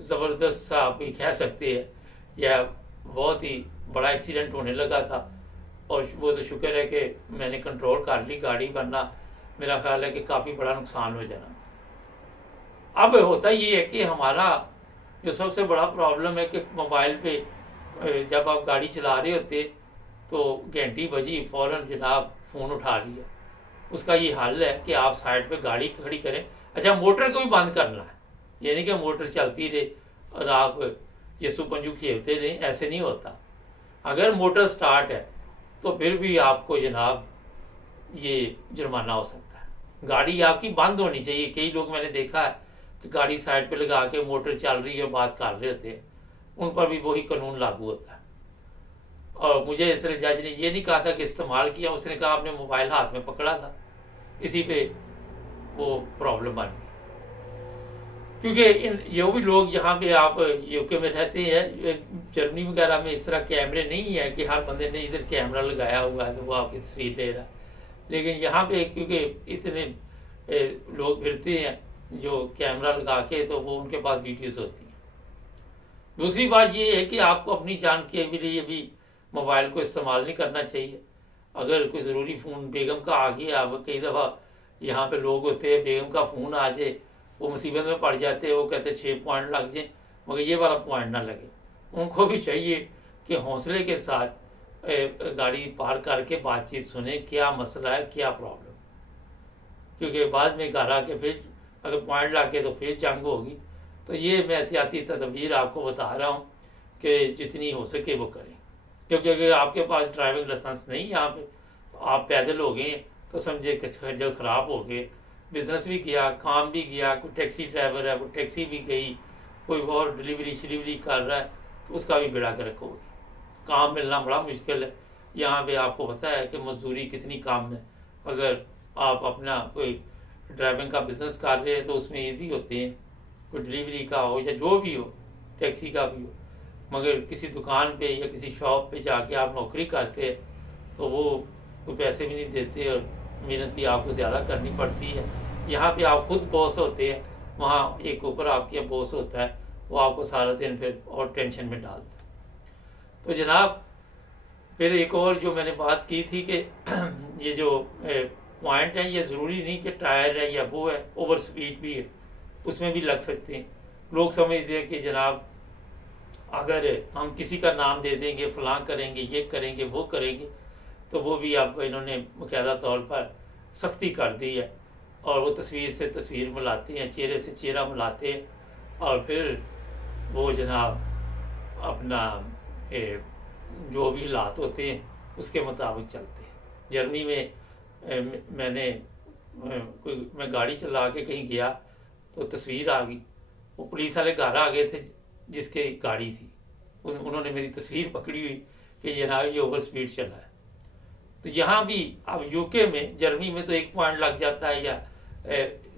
ज़बरदस्त सा आप भी कह सकते हैं, या बहुत ही बड़ा एक्सीडेंट होने लगा था। और वो तो शुक्र है कि मैंने कंट्रोल कर ली गाड़ी, वरना मेरा ख्याल है कि काफ़ी बड़ा नुकसान हो जाना। अब होता ये है कि हमारा जो सबसे बड़ा प्रॉब्लम है कि मोबाइल पे जब आप गाड़ी चला रहे होते तो घंटी बजी, फ़ौरन जनाब फ़ोन उठा लिया। उसका ये हल है कि आप साइड पे गाड़ी खड़ी करें। अच्छा, मोटर को भी बंद करना है, यानी कि मोटर चलती रहे और आप यसु पंजू खेलते रहे, ऐसे नहीं होता। अगर मोटर स्टार्ट है तो फिर भी आपको जनाब ये जुर्माना हो सकता है। गाड़ी आपकी बंद होनी चाहिए। कई लोग मैंने देखा है कि गाड़ी साइड पे लगा के मोटर चल रही है, बात कर रहे होते हैं, उन पर भी वही कानून लागू होता है। और मुझे इस जज ने ये नहीं कहा था कि इस्तेमाल किया, उसने कहा आपने मोबाइल हाथ में पकड़ा था, इसी पे वो प्रॉब्लम बन गई। क्योंकि इन जो भी लोग यहाँ पे आप यूके में रहते हैं, जर्मनी वगैरह में इस तरह कैमरे नहीं है कि हर बंदे ने इधर कैमरा लगाया हुआ है तो वो आपकी तस्वीर ले रहा है। लेकिन यहाँ पे क्योंकि इतने लोग फिरते हैं जो कैमरा लगा के, तो वो उनके पास वीडियोस होती हैं। दूसरी बात ये है कि आपको अपनी जान के लिए भी मोबाइल को इस्तेमाल नहीं करना चाहिए। अगर कोई ज़रूरी फ़ोन बेगम का आ गया, अब कई दफ़ा यहाँ पे लोग होते हैं बेगम का फ़ोन आ जाए, वो मुसीबत में पड़ जाते हैं, वो कहते 6 पॉइंट लग जाए, मगर ये वाला पॉइंट ना लगे। उनको भी चाहिए कि हौसले के साथ गाड़ी पार करके बातचीत सुने, क्या मसला है, क्या प्रॉब्लम, क्योंकि बाद में घर आके फिर अगर पॉइंट लगे तो फिर जंग होगी। तो ये मैं एहतियाती तदबीर आपको बता रहा हूँ कि जितनी हो सके वो करें। क्योंकि अगर आपके पास ड्राइविंग लाइसेंस नहीं यहाँ पे, तो आप पैदल हो गए तो समझे खज्जल ख़राब हो गए, बिजनेस भी गया, काम भी गया, कोई टैक्सी ड्राइवर है वो टैक्सी भी गई, कोई और डिलीवरी शिलीवरी कर रहा है तो उसका भी बेड़ा गर्क होगी। काम मिलना बड़ा मुश्किल है यहाँ पे। आपको पता है कि मजदूरी कितनी कम है। अगर आप अपना कोई ड्राइविंग का बिजनेस कर रहे हैं तो उसमें ईजी होते हैं, कोई डिलीवरी का हो या जो भी हो, टैक्सी का भी हो। मगर किसी दुकान पे या किसी शॉप पे जाके आप नौकरी करते हैं तो वो कोई पैसे भी नहीं देते और मेहनत भी आपको ज़्यादा करनी पड़ती है। यहाँ पे आप खुद बॉस होते हैं, वहाँ एक ऊपर आपके बॉस होता है, वो आपको सारा दिन फिर और टेंशन में डालता है। तो जनाब फिर एक और जो मैंने बात की थी कि ये जो पॉइंट है, ये ज़रूरी नहीं कि टायर है या वो है, ओवर स्पीड भी है, उसमें भी लग सकते हैं। लोग समझते हैं कि जनाब अगर हम किसी का नाम दे देंगे, फलां करेंगे, ये करेंगे, वो करेंगे, तो वो भी अब इन्होंने बाकायदा तौर पर सख्ती कर दी है। और वो तस्वीर से तस्वीर मिलाते हैं, चेहरे से चेहरा मिलाते हैं, और फिर वो जनाब अपना जो भी हालात होते हैं उसके मुताबिक चलते हैं। जर्मनी में मैं गाड़ी चला के कहीं गया तो तस्वीर आ गई, वो पुलिस वाले घर आ गए थे जिसके गाड़ी थी, उन्होंने मेरी तस्वीर पकड़ी हुई कि जनाब ये ओवर स्पीड चला है। तो यहाँ भी अब यूके में, जर्मनी में तो 1 पॉइंट लग जाता है या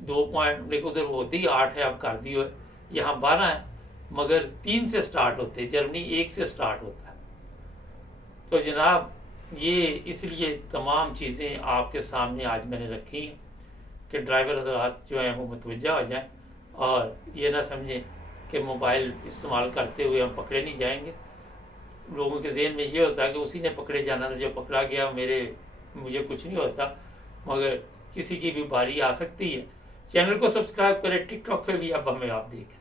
2 पॉइंट, लेकिन उधर होती ही 8 है, अब कर दी हो, यहाँ 12 है, मगर 3 से स्टार्ट होते हैं, जर्मनी 1 से स्टार्ट होता है। तो जनाब ये इसलिए तमाम चीज़ें आपके सामने आज मैंने रखी हैं कि ड्राइवर हजरात जो हैं वो मुतवज्जा हो जाएं और ये ना समझें कि मोबाइल इस्तेमाल करते हुए हम पकड़े नहीं जाएंगे। लोगों के जहन में ये होता है कि उसी ने पकड़े जाना था, जो पकड़ा गया मुझे कुछ नहीं होता, मगर किसी की भी बारी आ सकती है। चैनल को सब्सक्राइब करें, टिकटॉक पे भी अब हमें आप देख रहे हैं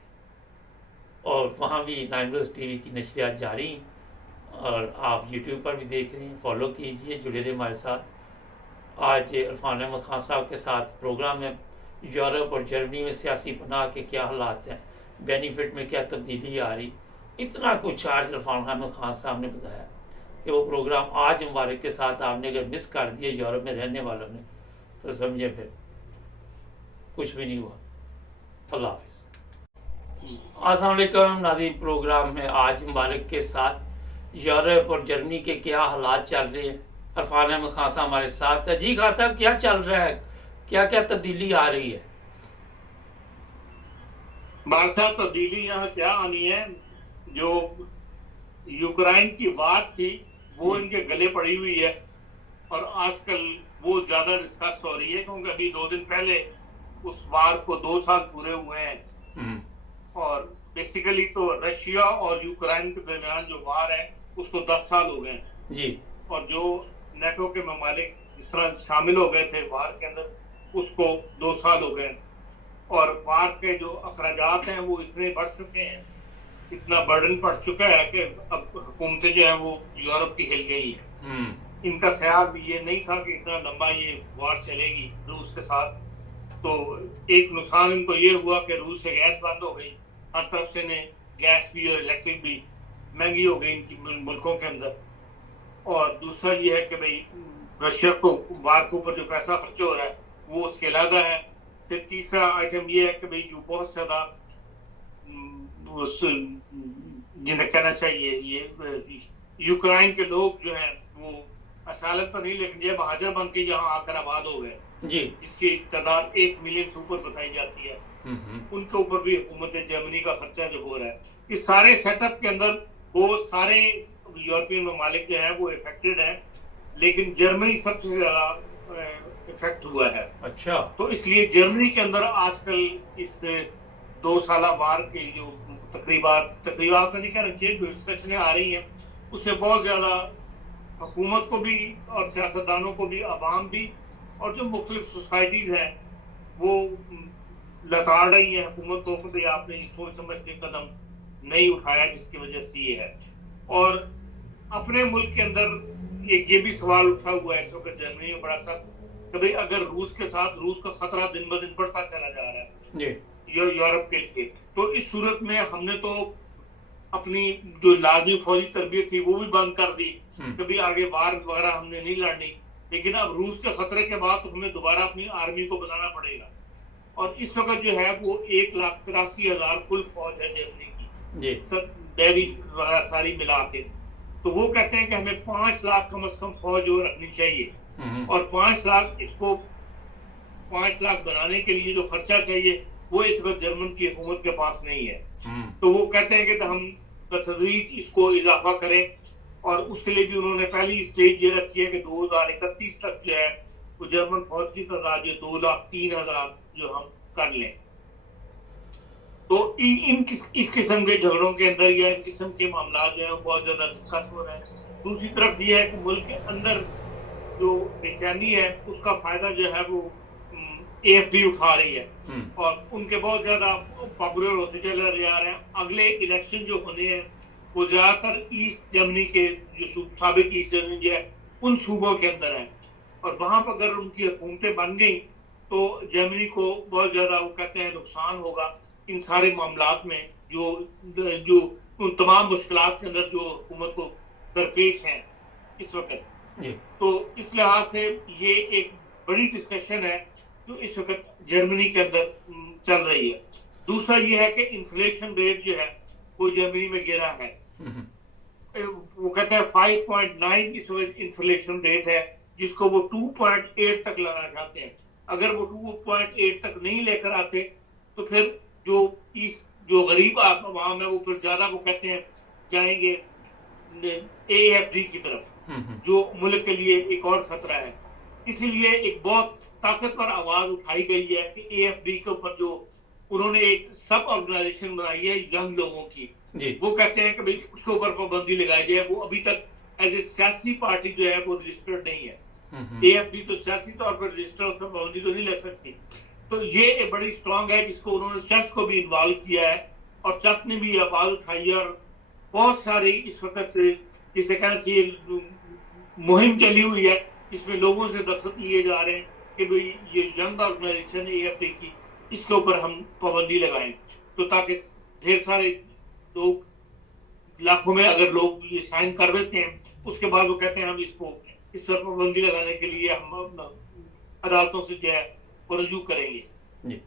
और वहाँ भी 9 न्यूज़ टीवी की नशरियात जारी हैं और आप यूट्यूब पर भी देख रहे हैं। फॉलो कीजिए, जुड़े रहे हमारे साथ। आज इरफान अहमद खान साहब के साथ प्रोग्राम में यूरोप और जर्मनी में सियासी पनाह के क्या हालात हैं, बेनिफिट में क्या तब्दीली आ रही, इतना कुछ आज इरफान अहमद खान साहब ने बताया कि वो प्रोग्राम आज मुबारक के साथ आपने अगर मिस कर दिया यूरोप में रहने वालों ने तो समझे फिर कुछ भी नहीं हुआ। अल्लाह हाफिज़। अस्सलाम वालेकुम नाज़रीन, प्रोग्राम में आज मुबारक के साथ यूरोप और जर्मनी के क्या हालात चल रहे हैं, इरफान अहमद खान साहब हमारे साथ है। जी खान साहब, क्या चल रहा है, क्या क्या तब्दीली आ रही है? बादशाह तब्दीली यहाँ क्या आनी है, जो यूक्रेन की बात थी वो इनके गले पड़ी हुई है और आजकल वो ज्यादा डिस्कस हो रही है क्योंकि अभी 2 दिन पहले उस वार को 2 साल पूरे हुए हैं और बेसिकली तो रशिया और यूक्रेन के दरमियान जो वार है उसको 10 साल हो गए जी। और जो नेटो के ममालिक जिस तरह शामिल हो गए थे वार के अंदर उसको 2 साल हो गए और वार के जो अखराजात हैं वो इतने बढ़ चुके हैं, इतना बर्डन पड़ चुका है कि अब हुकूमतें जो है वो यूरोप की हिल गई है। इनका ख्याल ये नहीं था कि इतना लंबा ये वार चलेगी रूस के साथ। तो एक नुकसान इनको ये हुआ कि रूस से गैस बंद हो गई, हर तरफ से ने गैस भी और इलेक्ट्रिक भी महंगी हो गई इनकी मुल्कों के अंदर। और दूसरा ये है कि भाई रशिया को वार के ऊपर जो पैसा खर्च हो रहा है वो उसके अलग है। फिर तीसरा आइटम ये है कि भाई जो बहुत ज्यादा जिन्हें कहना चाहिए ये यूक्रेन के लोग जो हैं वो असालत पर नहीं लेकिन ये बहादुर बन के यहाँ आकर आबाद हो गए जी, जिसकी तादाद 1 मिलियन से ऊपर बताई जाती है। उनके ऊपर भी हुकूमत जर्मनी का खर्चा जो हो रहा है। इस सारे सेटअप के अंदर वो सारे यूरोपियन ममालिक जो है वो इफेक्टेड है, लेकिन जर्मनी सबसे ज्यादा इफेक्ट हुआ है। अच्छा। तो इसलिए जर्मनी के अंदर आजकल इस 2 साल वार के जो तकरीबात तो नहीं कहना चाहिए, जो डिस्कशनें आ रही हैं उससे बहुत ज्यादा हुकूमत को भी और सियासतदानों को भी, अवाम भी और जो मुख्तलिफ सोसाइटीज हैं वो लताड़ रही है हुकूमत को कि आपने सोच समझ के कदम नहीं उठाया जिसकी वजह से ये है। और अपने मुल्क के अंदर ये भी सवाल उठा हुआ है इस वक्त जर्मनी में बड़ा सा कि भाई अगर रूस के साथ रूस का खतरा दिन ब दिन बढ़ता चला जा रहा है यूरोप के लिए, तो इस सूरत में हमने तो अपनी जो लाजमी फौजी तरबियत थी वो भी बंद कर दी, कभी आगे वार वगैरह हमने नहीं लड़नी। लेकिन अब रूस के खतरे के बाद तो हमें दोबारा अपनी आर्मी को बनाना पड़ेगा और इस वक्त जो है वो 1,83,000 कुल फौज है जर्मनी की, सब डेयरी वगैरह सारी मिला के। तो वो कहते हैं कि हमें 5 लाख कम से कम फौज जो रखनी चाहिए और 5 लाख बनाने के लिए जो खर्चा चाहिए वो इस वक्त जर्मन की हुकूमत के पास नहीं है। तो वो कहते हैं कि हम बतदरीज इसको इजाफा करें और उसके लिए भी उन्होंने पहली स्टेज ये रखी है कि 2031 तक जो है वो जर्मन फौज की तादाद जो 2,03,000 जो हम कर लें। तो इस किस्म के झगड़ों के अंदर या इन किस्म के मामला जो है बहुत ज्यादा डिस्कस हो रहे हैं। दूसरी तरफ ये है कि मुल्क के अंदर जो बेचैनी है उसका फायदा जो है वो AFD उठा रही है और उनके बहुत ज्यादा पॉपुलर होते चले जा रहे हैं। अगले इलेक्शन जो होने हैं वो ज्यादातर ईस्ट जर्मनी के जो साबिक ईस्ट जर्मनी है उन सूबों के अंदर है और वहां पर अगर उनकी हुकूमतें बन गई तो जर्मनी को बहुत ज्यादा वो कहते हैं नुकसान होगा इन सारे मामलात में जो उन तमाम मुश्किलात के अंदर जो हुकूमत को दरपेश है इस वक्त। तो इस लिहाज से ये एक बड़ी डिस्कशन है जो इस वक्त जर्मनी के अंदर चल रही है। दूसरा ये है कि इन्फ्लेशन रेट जो है वो जर्मनी में गिरा है, वो कहते हैं 5.9 इस वक्त इन्फ्लेशन रेट है जिसको वो 2.8 तक लाना चाहते हैं। अगर वो 2.8 तक नहीं लेकर आते तो फिर जो गरीब आवाम है वो फिर ज्यादा वो कहते हैं जाएंगे AFD की तरफ। जो मुल्क के लिए एक और खतरा है। इसीलिए एक बहुत ताकतवर आवाज उठाई गई है कि AFD के ऊपर जो उन्होंने एक सब ऑर्गेनाइजेशन बनाई है यंग लोगों की, वो कहते हैं कि भाई उसके ऊपर पाबंदी लगाई जाए। वो अभी तक एज ए सियासी पार्टी जो है वो रजिस्टर्ड नहीं है। AFD तो सियासी तौर पर रजिस्टर, उसमें पाबंदी तो नहीं लग सकती। तो ये एक बड़ी स्ट्रांग है जिसको उन्होंने चर्च को भी इन्वॉल्व किया है और चर्च ने भी आवाज उठाई है और बहुत सारी इस वक्त जिसे कहना चाहिए मुहिम चली हुई है, इसमें लोगों से दस्तखत लिए जा रहे हैं कि भाई ये यंग ऑर्गेनाइजेशन AFD की, इसके ऊपर हम पाबंदी लगाएं, तो ताकि ढेर सारे लोग, लाखों में अगर लोग ये साइन कर देते हैं, उसके बाद वो कहते हैं हम इस पर पाबंदी लगाने के लिए हम अदालतों से जो है वो रजू करेंगे।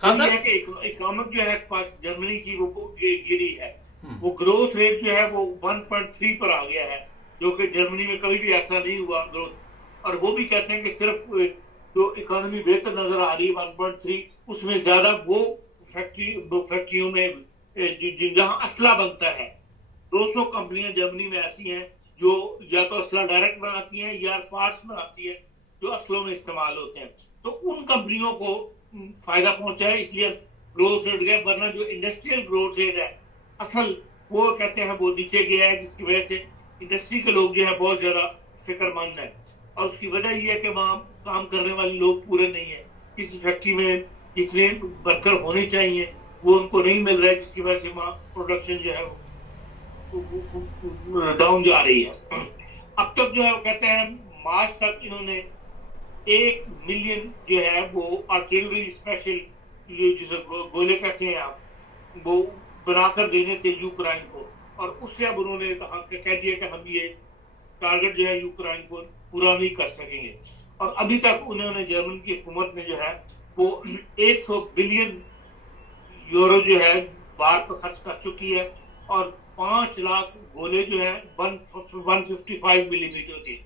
खास है कि इकोनॉमिक जो है जर्मनी की वो गिरी है, वो ग्रोथ रेट जो है वो 1.3 पर आ गया है, जो कि जर्मनी में कभी भी ऐसा नहीं हुआ ग्रोथ। और वो भी कहते हैं कि सिर्फ जो इकोनॉमी बेहतर नजर आ रही है 1.3, उसमें ज्यादा वो फैक्ट्रियों में जहां असला बनता है। 200 कंपनियां जर्मनी में ऐसी हैं जो या तो असला डायरेक्ट बनाती हैं या पार्ट्स बनाती हैं जो असलों में इस्तेमाल होते हैं। तो उन कंपनियों को फायदा पहुंचा है, इसलिए ग्रोथ रेट गया। वरना जो इंडस्ट्रियल ग्रोथ रेट है असल, वो कहते हैं वो नीचे गया है, जिसकी वजह से इंडस्ट्री के लोग जो है बहुत ज्यादा फिक्रमंद है। और उसकी वजह यह है कि वहां काम करने वाले लोग पूरे नहीं है। किसी फैक्ट्री में जितने वर्कर होने चाहिए वो उनको नहीं मिल रहा है, जिसकी वजह से वहां प्रोडक्शन जो है डाउन जा रही है। अब तक जो है वो कहते हैं मार्च तक इन्होंने 1 मिलियन जो है वो आर्टिलरी स्पेशल, जिसे गोले कहते हैं आप, वो बनाकर देने थे यूक्रेन को। और उससे अब उन्होंने कह दिया कि हम ये टारगेट जो है यूक्रेन को पूरा नहीं कर सकेंगे। और अभी तक उन्होंने, जर्मन की हुकूमत ने जो है वो 100 बिलियन यूरो जो है बाहर पर खर्च कर चुकी है। और 5 लाख गोले जो है 155 मिलीमीटर के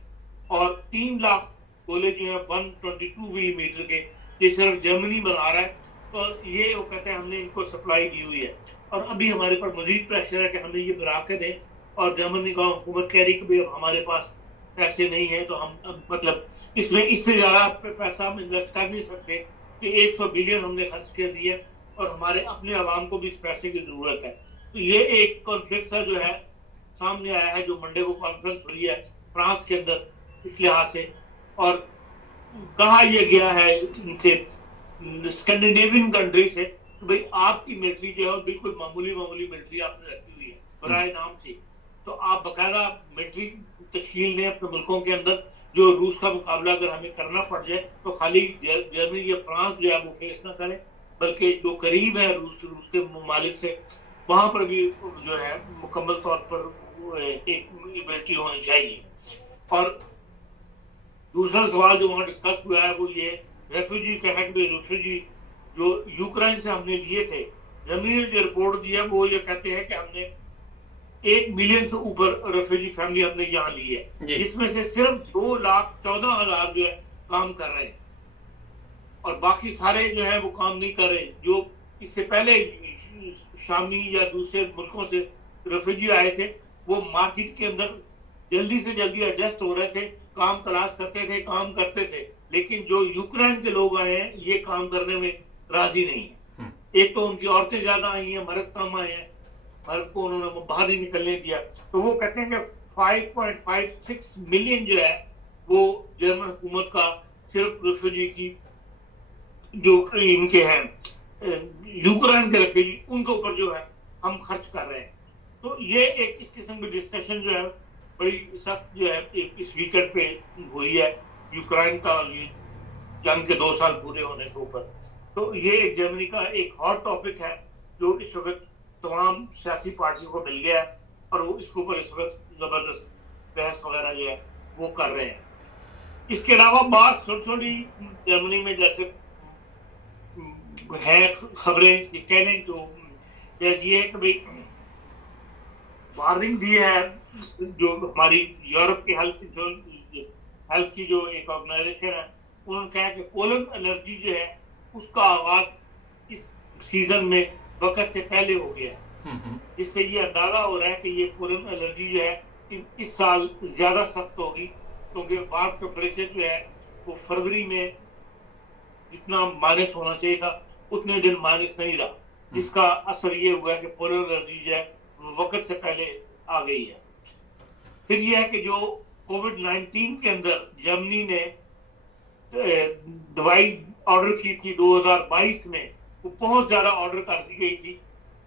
और 3 लाख गोले जो है 122 मिलीमीटर के, ये सिर्फ जर्मनी बना रहा है। तो ये वो कहते हैं हमने इनको सप्लाई दी हुई है और अभी हमारे पर मजीद प्रेशर है कि हमें ये बना के दें। और जर्मनी का हुकूमत कह रही कि भाई हमारे पास पैसे नहीं है, तो हम मतलब इसमें इससे ज्यादा पैसा हम इन्वेस्ट कर नहीं सकते कि 100 बिलियन हमने खर्च कर दिए और हमारे अपने आवाम को भी इस पैसे की जरूरत है। तो ये एक कॉन्फ्लिक्ट जो है सामने आया है, जो मंडे को कॉन्फ्रेंस हुई है फ्रांस के अंदर इस लिहाज से। और कहा यह गया है इनसे, स्कैंडिनेवियन कंट्री से, तो भाई आपकी मिलिट्री जो है बिल्कुल मामूली मिलिट्री आपने रखी हुई है बराए नाम से। तो आप बाकायदा मिलिट्री तश्कील ने अपने मुल्कों के अंदर, जो रूस का मुकाबला अगर हमें करना पड़ जाए तो खाली जर्मनी या फ्रांस जो है वो फेस ना करें, बल्कि जो करीब है रूस के ममालिक से, वहां पर भी जो है मुकम्मल तौर पर एक मिलिट्री होनी चाहिए। और दूसरा सवाल जो वहां डिस्कस हुआ है वो ये रेफ्यूजी का है कि रेफ्यूजी जो यूक्रेन से हमने लिए थे, जर्मनी ने जो रिपोर्ट दी है वो ये कहते हैं कि हमने 1 मिलियन से ऊपर रेफ्यूजी फैमिली हमने यहाँ ली है, जिसमें से सिर्फ 2,14,000 जो है काम कर रहे हैं और बाकी सारे जो है वो काम नहीं कर रहे। जो इससे पहले शामी या दूसरे मुल्कों से रेफ्यूजी आए थे वो मार्केट के अंदर जल्दी से जल्दी एडजस्ट हो रहे थे, काम तलाश करते थे, काम करते थे। लेकिन जो यूक्रेन के लोग आए हैं ये काम करने में राजी नहीं है। एक तो उनकी औरतें ज्यादा आई हैं, मर्द कम आए हैं, मर्द को उन्होंने बाहर नहीं निकलने दिया। तो वो कहते हैं कि 5.56 मिलियन जो है वो जर्मन हुकूमत का सिर्फ रेफ्यूजी की जो इनके हैं यूक्रेन के रेफ्यूजी, उनके ऊपर जो है हम खर्च कर रहे हैं। तो ये एक इस किस्म की डिस्कशन जो है बड़ी सख्त जो है इस वीकेंड पे हुई है यूक्रेन का जंग के 2 साल पूरे होने के ऊपर। तो ये जर्मनी का एक हॉट टॉपिक है जो इस वक्त तमाम सियासी पार्टियों को मिल गया है और वो इसके ऊपर इस वक्त जबरदस्त बहस वगैरह जो है वो कर रहे हैं। इसके अलावा बात थोड़ी जर्मनी में जैसे है खबरें कह लें तो जैसे ये कि भाई वार्निंग दी है जो हमारी यूरोप की हेल्थ की जो एक ऑर्गेनाइजेशन है, उन्होंने कहा कि पोलन एलर्जी जो है उसका आगाज इस सीजन में वक्त से पहले हो गया है, जिससे ये अंदाजा हो रहा है कि ये पोलन एलर्जी जो है इस साल ज्यादा सख्त होगी, क्योंकि वार्म टेम्परेचर जो है वो फरवरी में जितना माइनस होना चाहिए था उतने दिन माइनस नहीं रहा, जिसका असर ये हुआ है कि पोलर एनर्जी जो है वक्त से पहले आ गई है। फिर यह है कि जो कोविड-19 के अंदर जर्मनी ने दवाई ऑर्डर की थी 2022 में, वो बहुत ज्यादा ऑर्डर कर दी गई थी,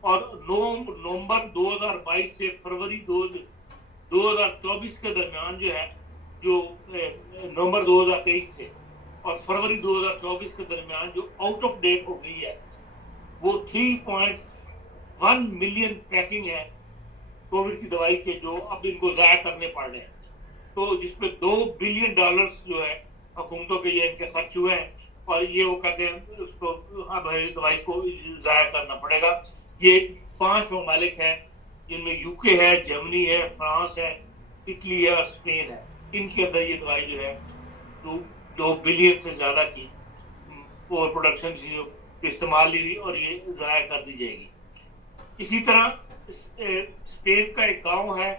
और नवंबर 2022 से फरवरी 2024 के दरमियान जो है, जो नवंबर 2023 से और फरवरी 2024 के दरमियान जो आउट ऑफ डेट हो गई है वो 3.1 मिलियन पैकिंग है कोविड की दवाई के, जो अब इनको जाया करने पड़ रहे हैं। तो जिसपे $2 बिलियन जो है हुकूमतों के ये इनके खर्च हुए हैं, और ये वो कहते हैं उसको अब दवाई को जाया करना पड़ेगा। ये 5 ममालिक हैं जिनमें यूके है, जर्मनी है, फ्रांस है, इटली है और स्पेन है। इनके अंदर ये दवाई जो है 2 बिलियन से ज्यादा की ओवर प्रोडक्शन की इस्तेमाल ली और ये जाया कर दी जाएगी। इसी तरह स्पेन का एक गांव है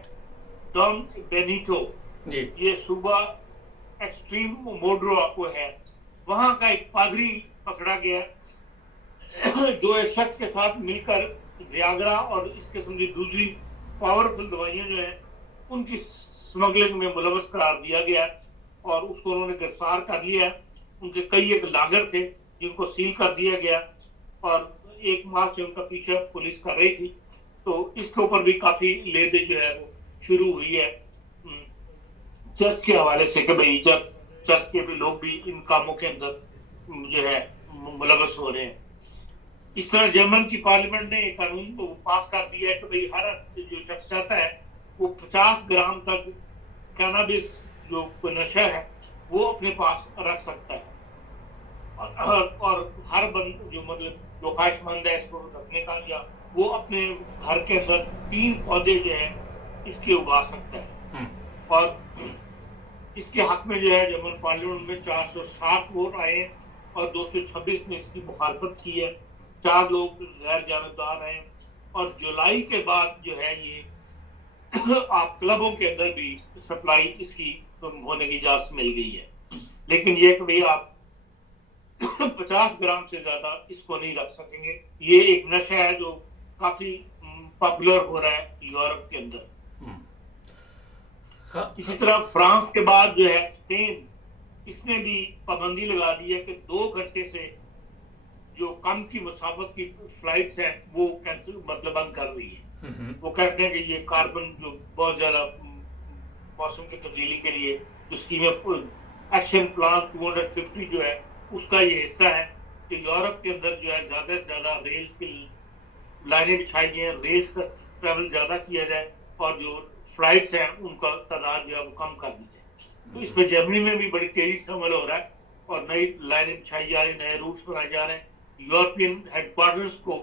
डॉन बेनिटो, ये सूबा एक्सट्रीम मोड्रो को है, वहां का एक पादरी पकड़ा गया जो एक शख्स के साथ मिलकर वियाग्रा और इस किस्म की दूसरी पावरफुल दवाइयां जो है उनकी स्मगलिंग में मुलवस करार दिया गया, और उसको उन्होंने गिरफ्तार कर लिया। उनके कई एक लागर थे जिनको सील कर दिया गया, और 1 माह से उनका पीछा पुलिस कर रही थी। तो इसके ऊपर भी काफी लेदे जो है वो शुरू हुई है चर्च के हवाले से, कि भाई जब चर्च के भी लोग भी इन कामों के अंदर जो है मुलवस हो रहे हैं। इस तरह जर्मन की पार्लियामेंट ने एक कानून को पास कर दिया है कि भाई हर जो शख्स चाहता है वो 50 ग्राम तक कैनाबिस जो कोई नशा है वो अपने पास रख सकता है, और हर बंद जो मतलब जो ख्वाहिशमंद है इसको रखने का, या वो अपने घर के अंदर 3 पौधे जो है इसके उगा सकता है। और इसके हक में जो है जर्मन पार्लियामेंट में 460 वोट आए हैं और 226 ने इसकी मुखालफत की है, 4 लोग गैर जानबदार हैं। और जुलाई के बाद जो है ये आप क्लबों के अंदर भी सप्लाई इसकी होने की इजाजत मिल गई है, लेकिन ये कि भाई आप 50 ग्राम से ज्यादा इसको नहीं रख सकेंगे। ये एक नशा है जो काफी पॉपुलर हो रहा है यूरोप के अंदर। इसी तरह फ्रांस के बाद जो है स्पेन, इसने भी पाबंदी लगा दी है कि 2 घंटे से जो कम की मुसाफत की फ्लाइट्स हैं वो कैंसिल मतलब बंद कर रही है। वो कहते हैं कि ये कार्बन जो बहुत ज्यादा मौसम की तब्दीली के लिए जो स्कीम एक्शन प्लान 250 जो है उसका ये हिस्सा है कि यूरोप के अंदर जो है ज्यादा से ज्यादा रेल्स की लाइनें बिछाई गई हैं, रेल्स का ट्रेवल ज्यादा किया जाए और जो फ्लाइट्स हैं उनका तादाद जो है वो कम कर दी जाए। तो इसमें जर्मनी में भी बड़ी तेजी से अमल हो रहा है और नई लाइनें बिछाई जा रही, नए रूट्स बनाए जा रहे हैं। यूरोपियन हेडक्वार्टर्स को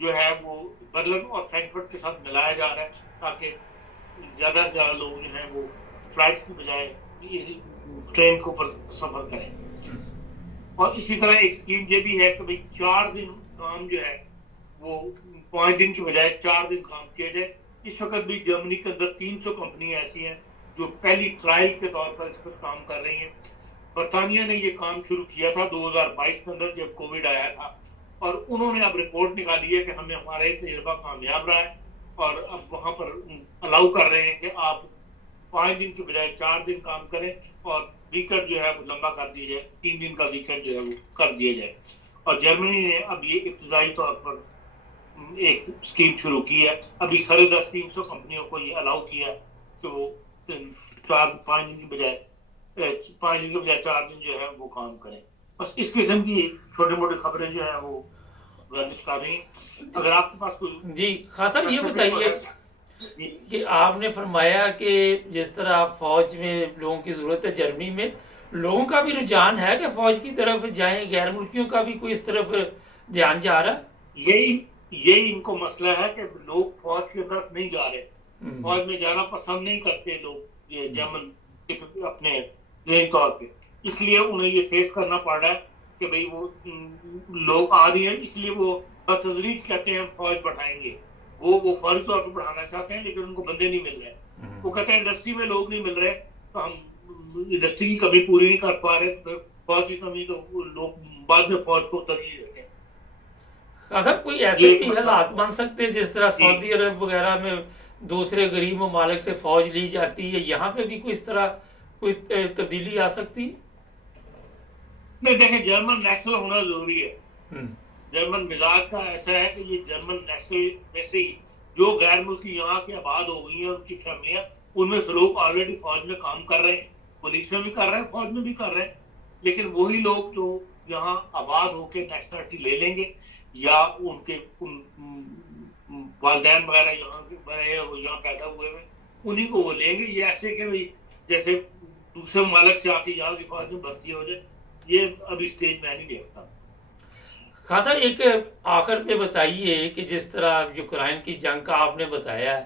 जो है वो बर्लिन और फ्रैंकफर्ट के साथ मिलाया जा रहा है ताकि ज्यादा से ज्यादा लोग जो है वो फ्लाइट्स की बजाय ट्रेन के ऊपर सफर करें। और इसी तरह एक स्कीम ये भी है कि भाई 4 दिन काम जो है वो 5 दिन की बजाय 4 दिन काम किया जाए। इस वक्त भी जर्मनी के अंदर 300 कंपनियां ऐसी हैं जो पहली ट्रायल के तौर पर इस पर काम कर रही हैं। बर्तानिया ने ये काम शुरू किया था 2022 के अंदर जब कोविड आया था, और उन्होंने अब रिपोर्ट निकाली है कि हमें हमारा ये तजुर्बा कामयाब रहा है और अब वहां पर अलाउ कर रहे हैं कि आप 5 दिन की बजाय 4 दिन काम करें और वीकेंड जो है वो लंबा कर दिया जाए, 3 दिन का वीकेंड जो है वो कर दिया जाए। और जर्मनी ने अब ये इब्तदाई तौर पर एक स्कीम शुरू की है। अभी 350 कंपनियों को ये अलाउ किया कि वो 5 दिन की बजाय 4 दिन जो है वो काम करें। बस इस किस्म की छोटी मोटी खबरें जो है वो गर्दिश कर रही हैं। अगर आपके पास कोई जी खासा ये बताइए कि आपने फरमाया कि जिस तरह फौज में लोगों की जरूरत है, जर्मनी में लोगों का भी रुझान है कि फौज की तरफ जाएं, गैर मुल्कियों का भी कोई इस तरफ ध्यान जा रहा है? यही इनको मसला है कि लोग फौज की तरफ नहीं जा रहे, फौज में जाना पसंद नहीं करते लोग ये जर्मन अपने तौर पे, इसलिए उन्हें ये फेस करना पड़ रहा है कि भाई वो लोग आ रही हैं, इसलिए वो बतदरीज कहते हैं फौज बढ़ाएंगे वो फौरी तौर पर बढ़ाना चाहते हैं, लेकिन उनको बंदे नहीं मिल रहे। वो कहते हैं इंडस्ट्री में लोग नहीं मिल रहे, तो हम इंडस्ट्री की कमी पूरी नहीं कर पा रहे, तो फौज की कमी तो लोग बाद में फौज को तरजीह देते हैं। सर कोई ऐसे भी हालात बन सकते हैं जिस तरह सऊदी अरब वगैरह में दूसरे गरीब ममालिक से फौज ली जाती है, यहाँ पे भी कोई इस तरह कोई तब्दीली आ सकती है? नहीं, देखें, जर्मन नेशनल होना जरूरी है। जर्मन मिजाज का ऐसा है कि ये जर्मन नेशनल में से ही जो गैर मुल्की यहाँ के आबाद हो गई हैं, उनकी फैमिलियां, उनमें से लोग ऑलरेडी फौज में काम कर रहे हैं, पुलिस में भी कर रहे हैं, फौज में भी कर रहे हैं। लेकिन वही लोग जो यहाँ आबाद होकर नेशनलिटी ले लेंगे या उनके वालिदैन वगैरह यहाँ बने और यहाँ पैदा हुए हैं, उन्हीं को वो लेंगे। ये ऐसे कि भाई जैसे दूसरे मालिक से आके यहाँ की फौज में भर्ती हो जाए, ये अभी स्टेज में नहीं देखता। खासा एक आखिर पे बताइए कि जिस तरह यूक्रेन की जंग का आपने बताया है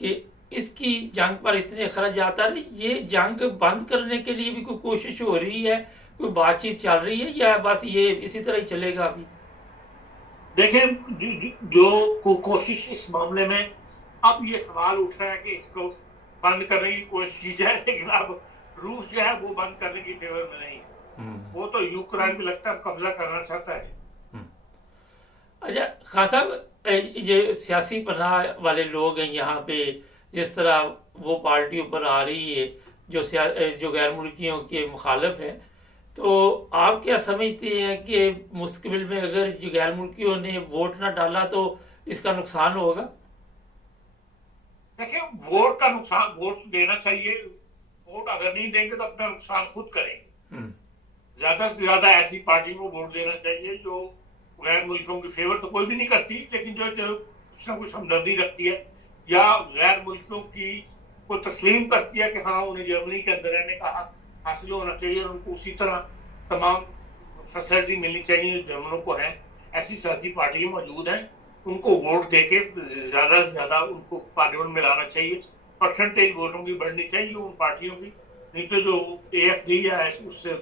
कि इसकी जंग पर इतने खर्च आता है, ये जंग बंद करने के लिए भी कोई कोशिश हो रही है, कोई बातचीत चल रही है, या बस ये इसी तरह ही चलेगा अभी? देखें, जो कोशिश इस मामले में अब ये सवाल उठ रहा है कि इसको बंद करने की कोशिश की जाए, लेकिन अब रूस जो है वो बंद करने की फेवर में नहीं है। वो तो यूक्रेन में लगता है कब्जा करना चाहता है। अच्छा खान साहब, ये सियासी पनाह वाले लोग हैं यहाँ पे, जिस तरह वो पार्टी ऊपर आ रही है जो गैर मुल्कियों के मुखालिफ है, तो आप क्या समझते हैं कि मुस्तकबिल में अगर जो गैर मुल्कियों ने वोट ना डाला तो इसका नुकसान होगा? देखिए, वोट का नुकसान, वोट देना चाहिए, वोट अगर नहीं देंगे तो अपना नुकसान खुद करेंगे। ज्यादा से ज्यादा ऐसी पार्टी को वोट देना चाहिए जो गैर मुल्कों की फेवर तो कोई भी नहीं करती, लेकिन जो कुछ ना कुछ हमदर्दी रखती है या गैर मुल्कों की को तस्लीम करती है कि हाँ उन्हें जर्मनी के अंदर रहने का हक हासिल होना चाहिए और उनको उसी तरह तमाम फैसिलिटी मिलनी चाहिए जो जर्मनों को है। ऐसी सियासी पार्टियां मौजूद हैं, उनको वोट देके ज्यादा से ज्यादा उनको पार्लियामेंट में लाना चाहिए, परसेंटेज वोटों की बढ़नी चाहिए उन पार्टियों की। नहीं तो जो AFD है उससे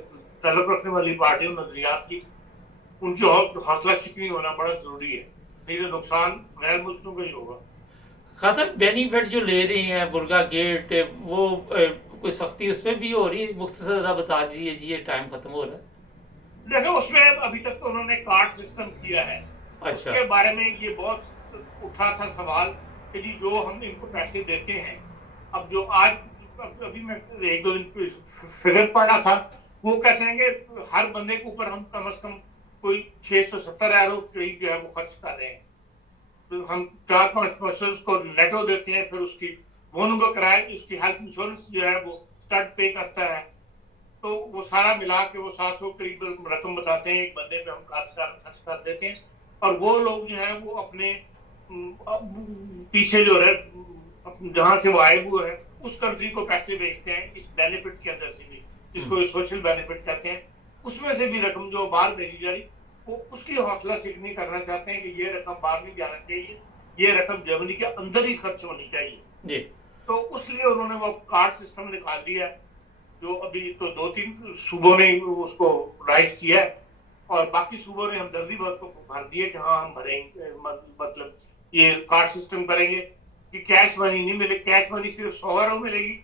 तलब रखने वाली पार्टियों नजरियात की, उनकी हौसला शिकनी होना बड़ा जरूरी है, नहीं तो नुकसान गैर मुल्कों का ही होगा। खासा बेनिफिट जो ले रही हैं बुर्गा गेट, वो कोई सख्ती उसमें भी हो रही है? मुख्तसर बता दीजिए जी, ये टाइम खत्म हो रहा है। देखो, उसमें अभी तक तो उन्होंने कार्ड सिस्टम किया है। अच्छा। उसके बारे में ये बहुत उठा था सवाल कि जी जो हम इनको पैसे देते हैं, अब जो आज अभी मैं एक दो दिन फिगर पढ़ा था, वो कहते हैं कि हर बंदे के ऊपर हम कम से कम कोई 670 यूरो करीब जो है वो खर्च कर रहे हैं। तो हम 4-5 वर्ष उसको नेटो देते हैं, फिर उसकी वो उनको कराए, उसकी हेल्थ इंश्योरेंस जो है वो स्टार्ट पे करता है, तो वो सारा मिला के वो 700 करीब रकम बताते हैं एक बंदे पे हम खर्च कर देते हैं। और वो लोग जो है वो अपने पीछे जो है जहां से वो आए हुए हैं उस कंट्री को पैसे भेजते हैं इस बेनिफिट के अंदर से भी, जिसको सोशल बेनिफिट कहते हैं। उसमें से भी रकम जो बाहर भेजी जा रही, वो उसकी हौसला चिकनी करना चाहते हैं कि ये रकम बाहर नहीं जाना चाहिए, ये रकम जर्मनी के अंदर ही खर्च होनी चाहिए। तो उसलिए उन्होंने वो कार्ड सिस्टम निकाल दिया है, जो अभी तो 2-3 सूबों ने उसको राइज किया है और बाकी सूबों ने हमदर्दी भर दिए कि हाँ हम भरेंगे, मतलब ये कार्ड सिस्टम करेंगे कि कैश मनी नहीं मिले। कैश मनी सिर्फ 100 यूरो मिलेगी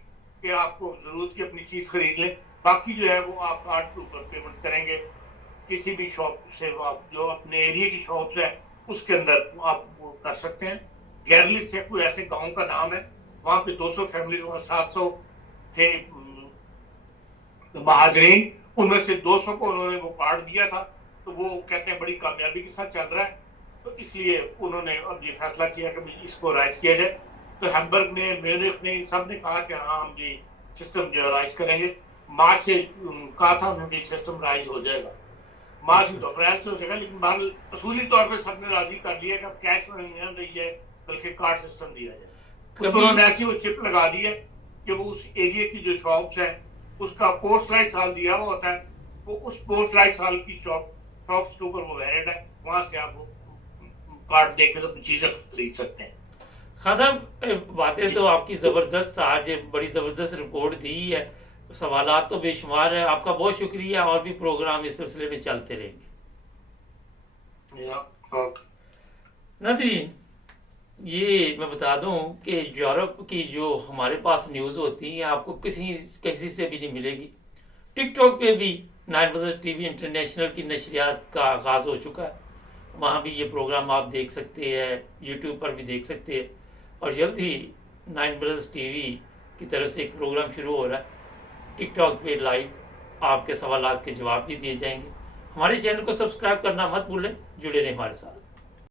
कि आपको जरूरत की अपनी चीज खरीद लें, बाकी जो है वो आप कार्ड के ऊपर पेमेंट करेंगे। किसी भी शॉप से आप जो अपने एरिया की शॉप है उसके अंदर आप वो कर सकते हैं। गैरलिस से कोई ऐसे गांव का नाम है, वहां पे 200 फैमिली, 700 थे महाजरीन, उनमें से 200 को उन्होंने वो कार्ड दिया था, तो वो कहते हैं बड़ी कामयाबी के साथ चल रहा है। तो इसलिए उन्होंने अब ये फैसला किया कि इसको राइज किया जाए। तो हैम्बर्ग ने, म्यूनिख ने, इन सब ने कहा कि हाँ हम ये सिस्टम जो राइज करेंगे। मार्च से कहा था उन्होंने सिस्टम राइज हो जाएगा, मार्च में तो अप्रैल से हो जाएगा, लेकिन बाल असूली तौर पर सबने राजी कर लिया कि अब कैश में नहीं रही है बल्कि कार्ड सिस्टम दिया जाए। तो उन्होंने ऐसी वो चिप लगा दी है कि वो उस एरिया की जो शॉप्स है उसका पोस्ट लाइट साल दिया हुआ होता है, वो उस पोस्ट लाइट साल की शॉप्स के ऊपर वो वैलिड है, वहां से आप वो कार्ड देके तो चीजें खरीद सकते हैं। खान साहब, बातें तो आपकी जबरदस्त, आज बड़ी जबरदस्त रिपोर्ट दी है, सवालात तो बेशुमार है। आपका बहुत शुक्रिया, और भी प्रोग्राम इस सिलसिले में चलते रहेंगे। नाज़रीन, ये मैं बता दूं कि यूरोप की जो हमारे पास न्यूज़ होती है आपको किसी से भी नहीं मिलेगी। टिकटॉक पे भी 9 बजे टीवी इंटरनेशनल की नशरियात का आगाज़ हो चुका है, वहाँ भी ये प्रोग्राम आप देख सकते हैं, यूट्यूब पर भी देख सकते हैं। और जल्द ही 9 ब्रदर्स टीवी की तरफ से एक प्रोग्राम शुरू हो रहा है, टिकटॉक पे लाइव आपके सवालात के जवाब भी दिए जाएंगे। हमारे चैनल को सब्सक्राइब करना मत भूलें, जुड़े रहें हमारे साथ।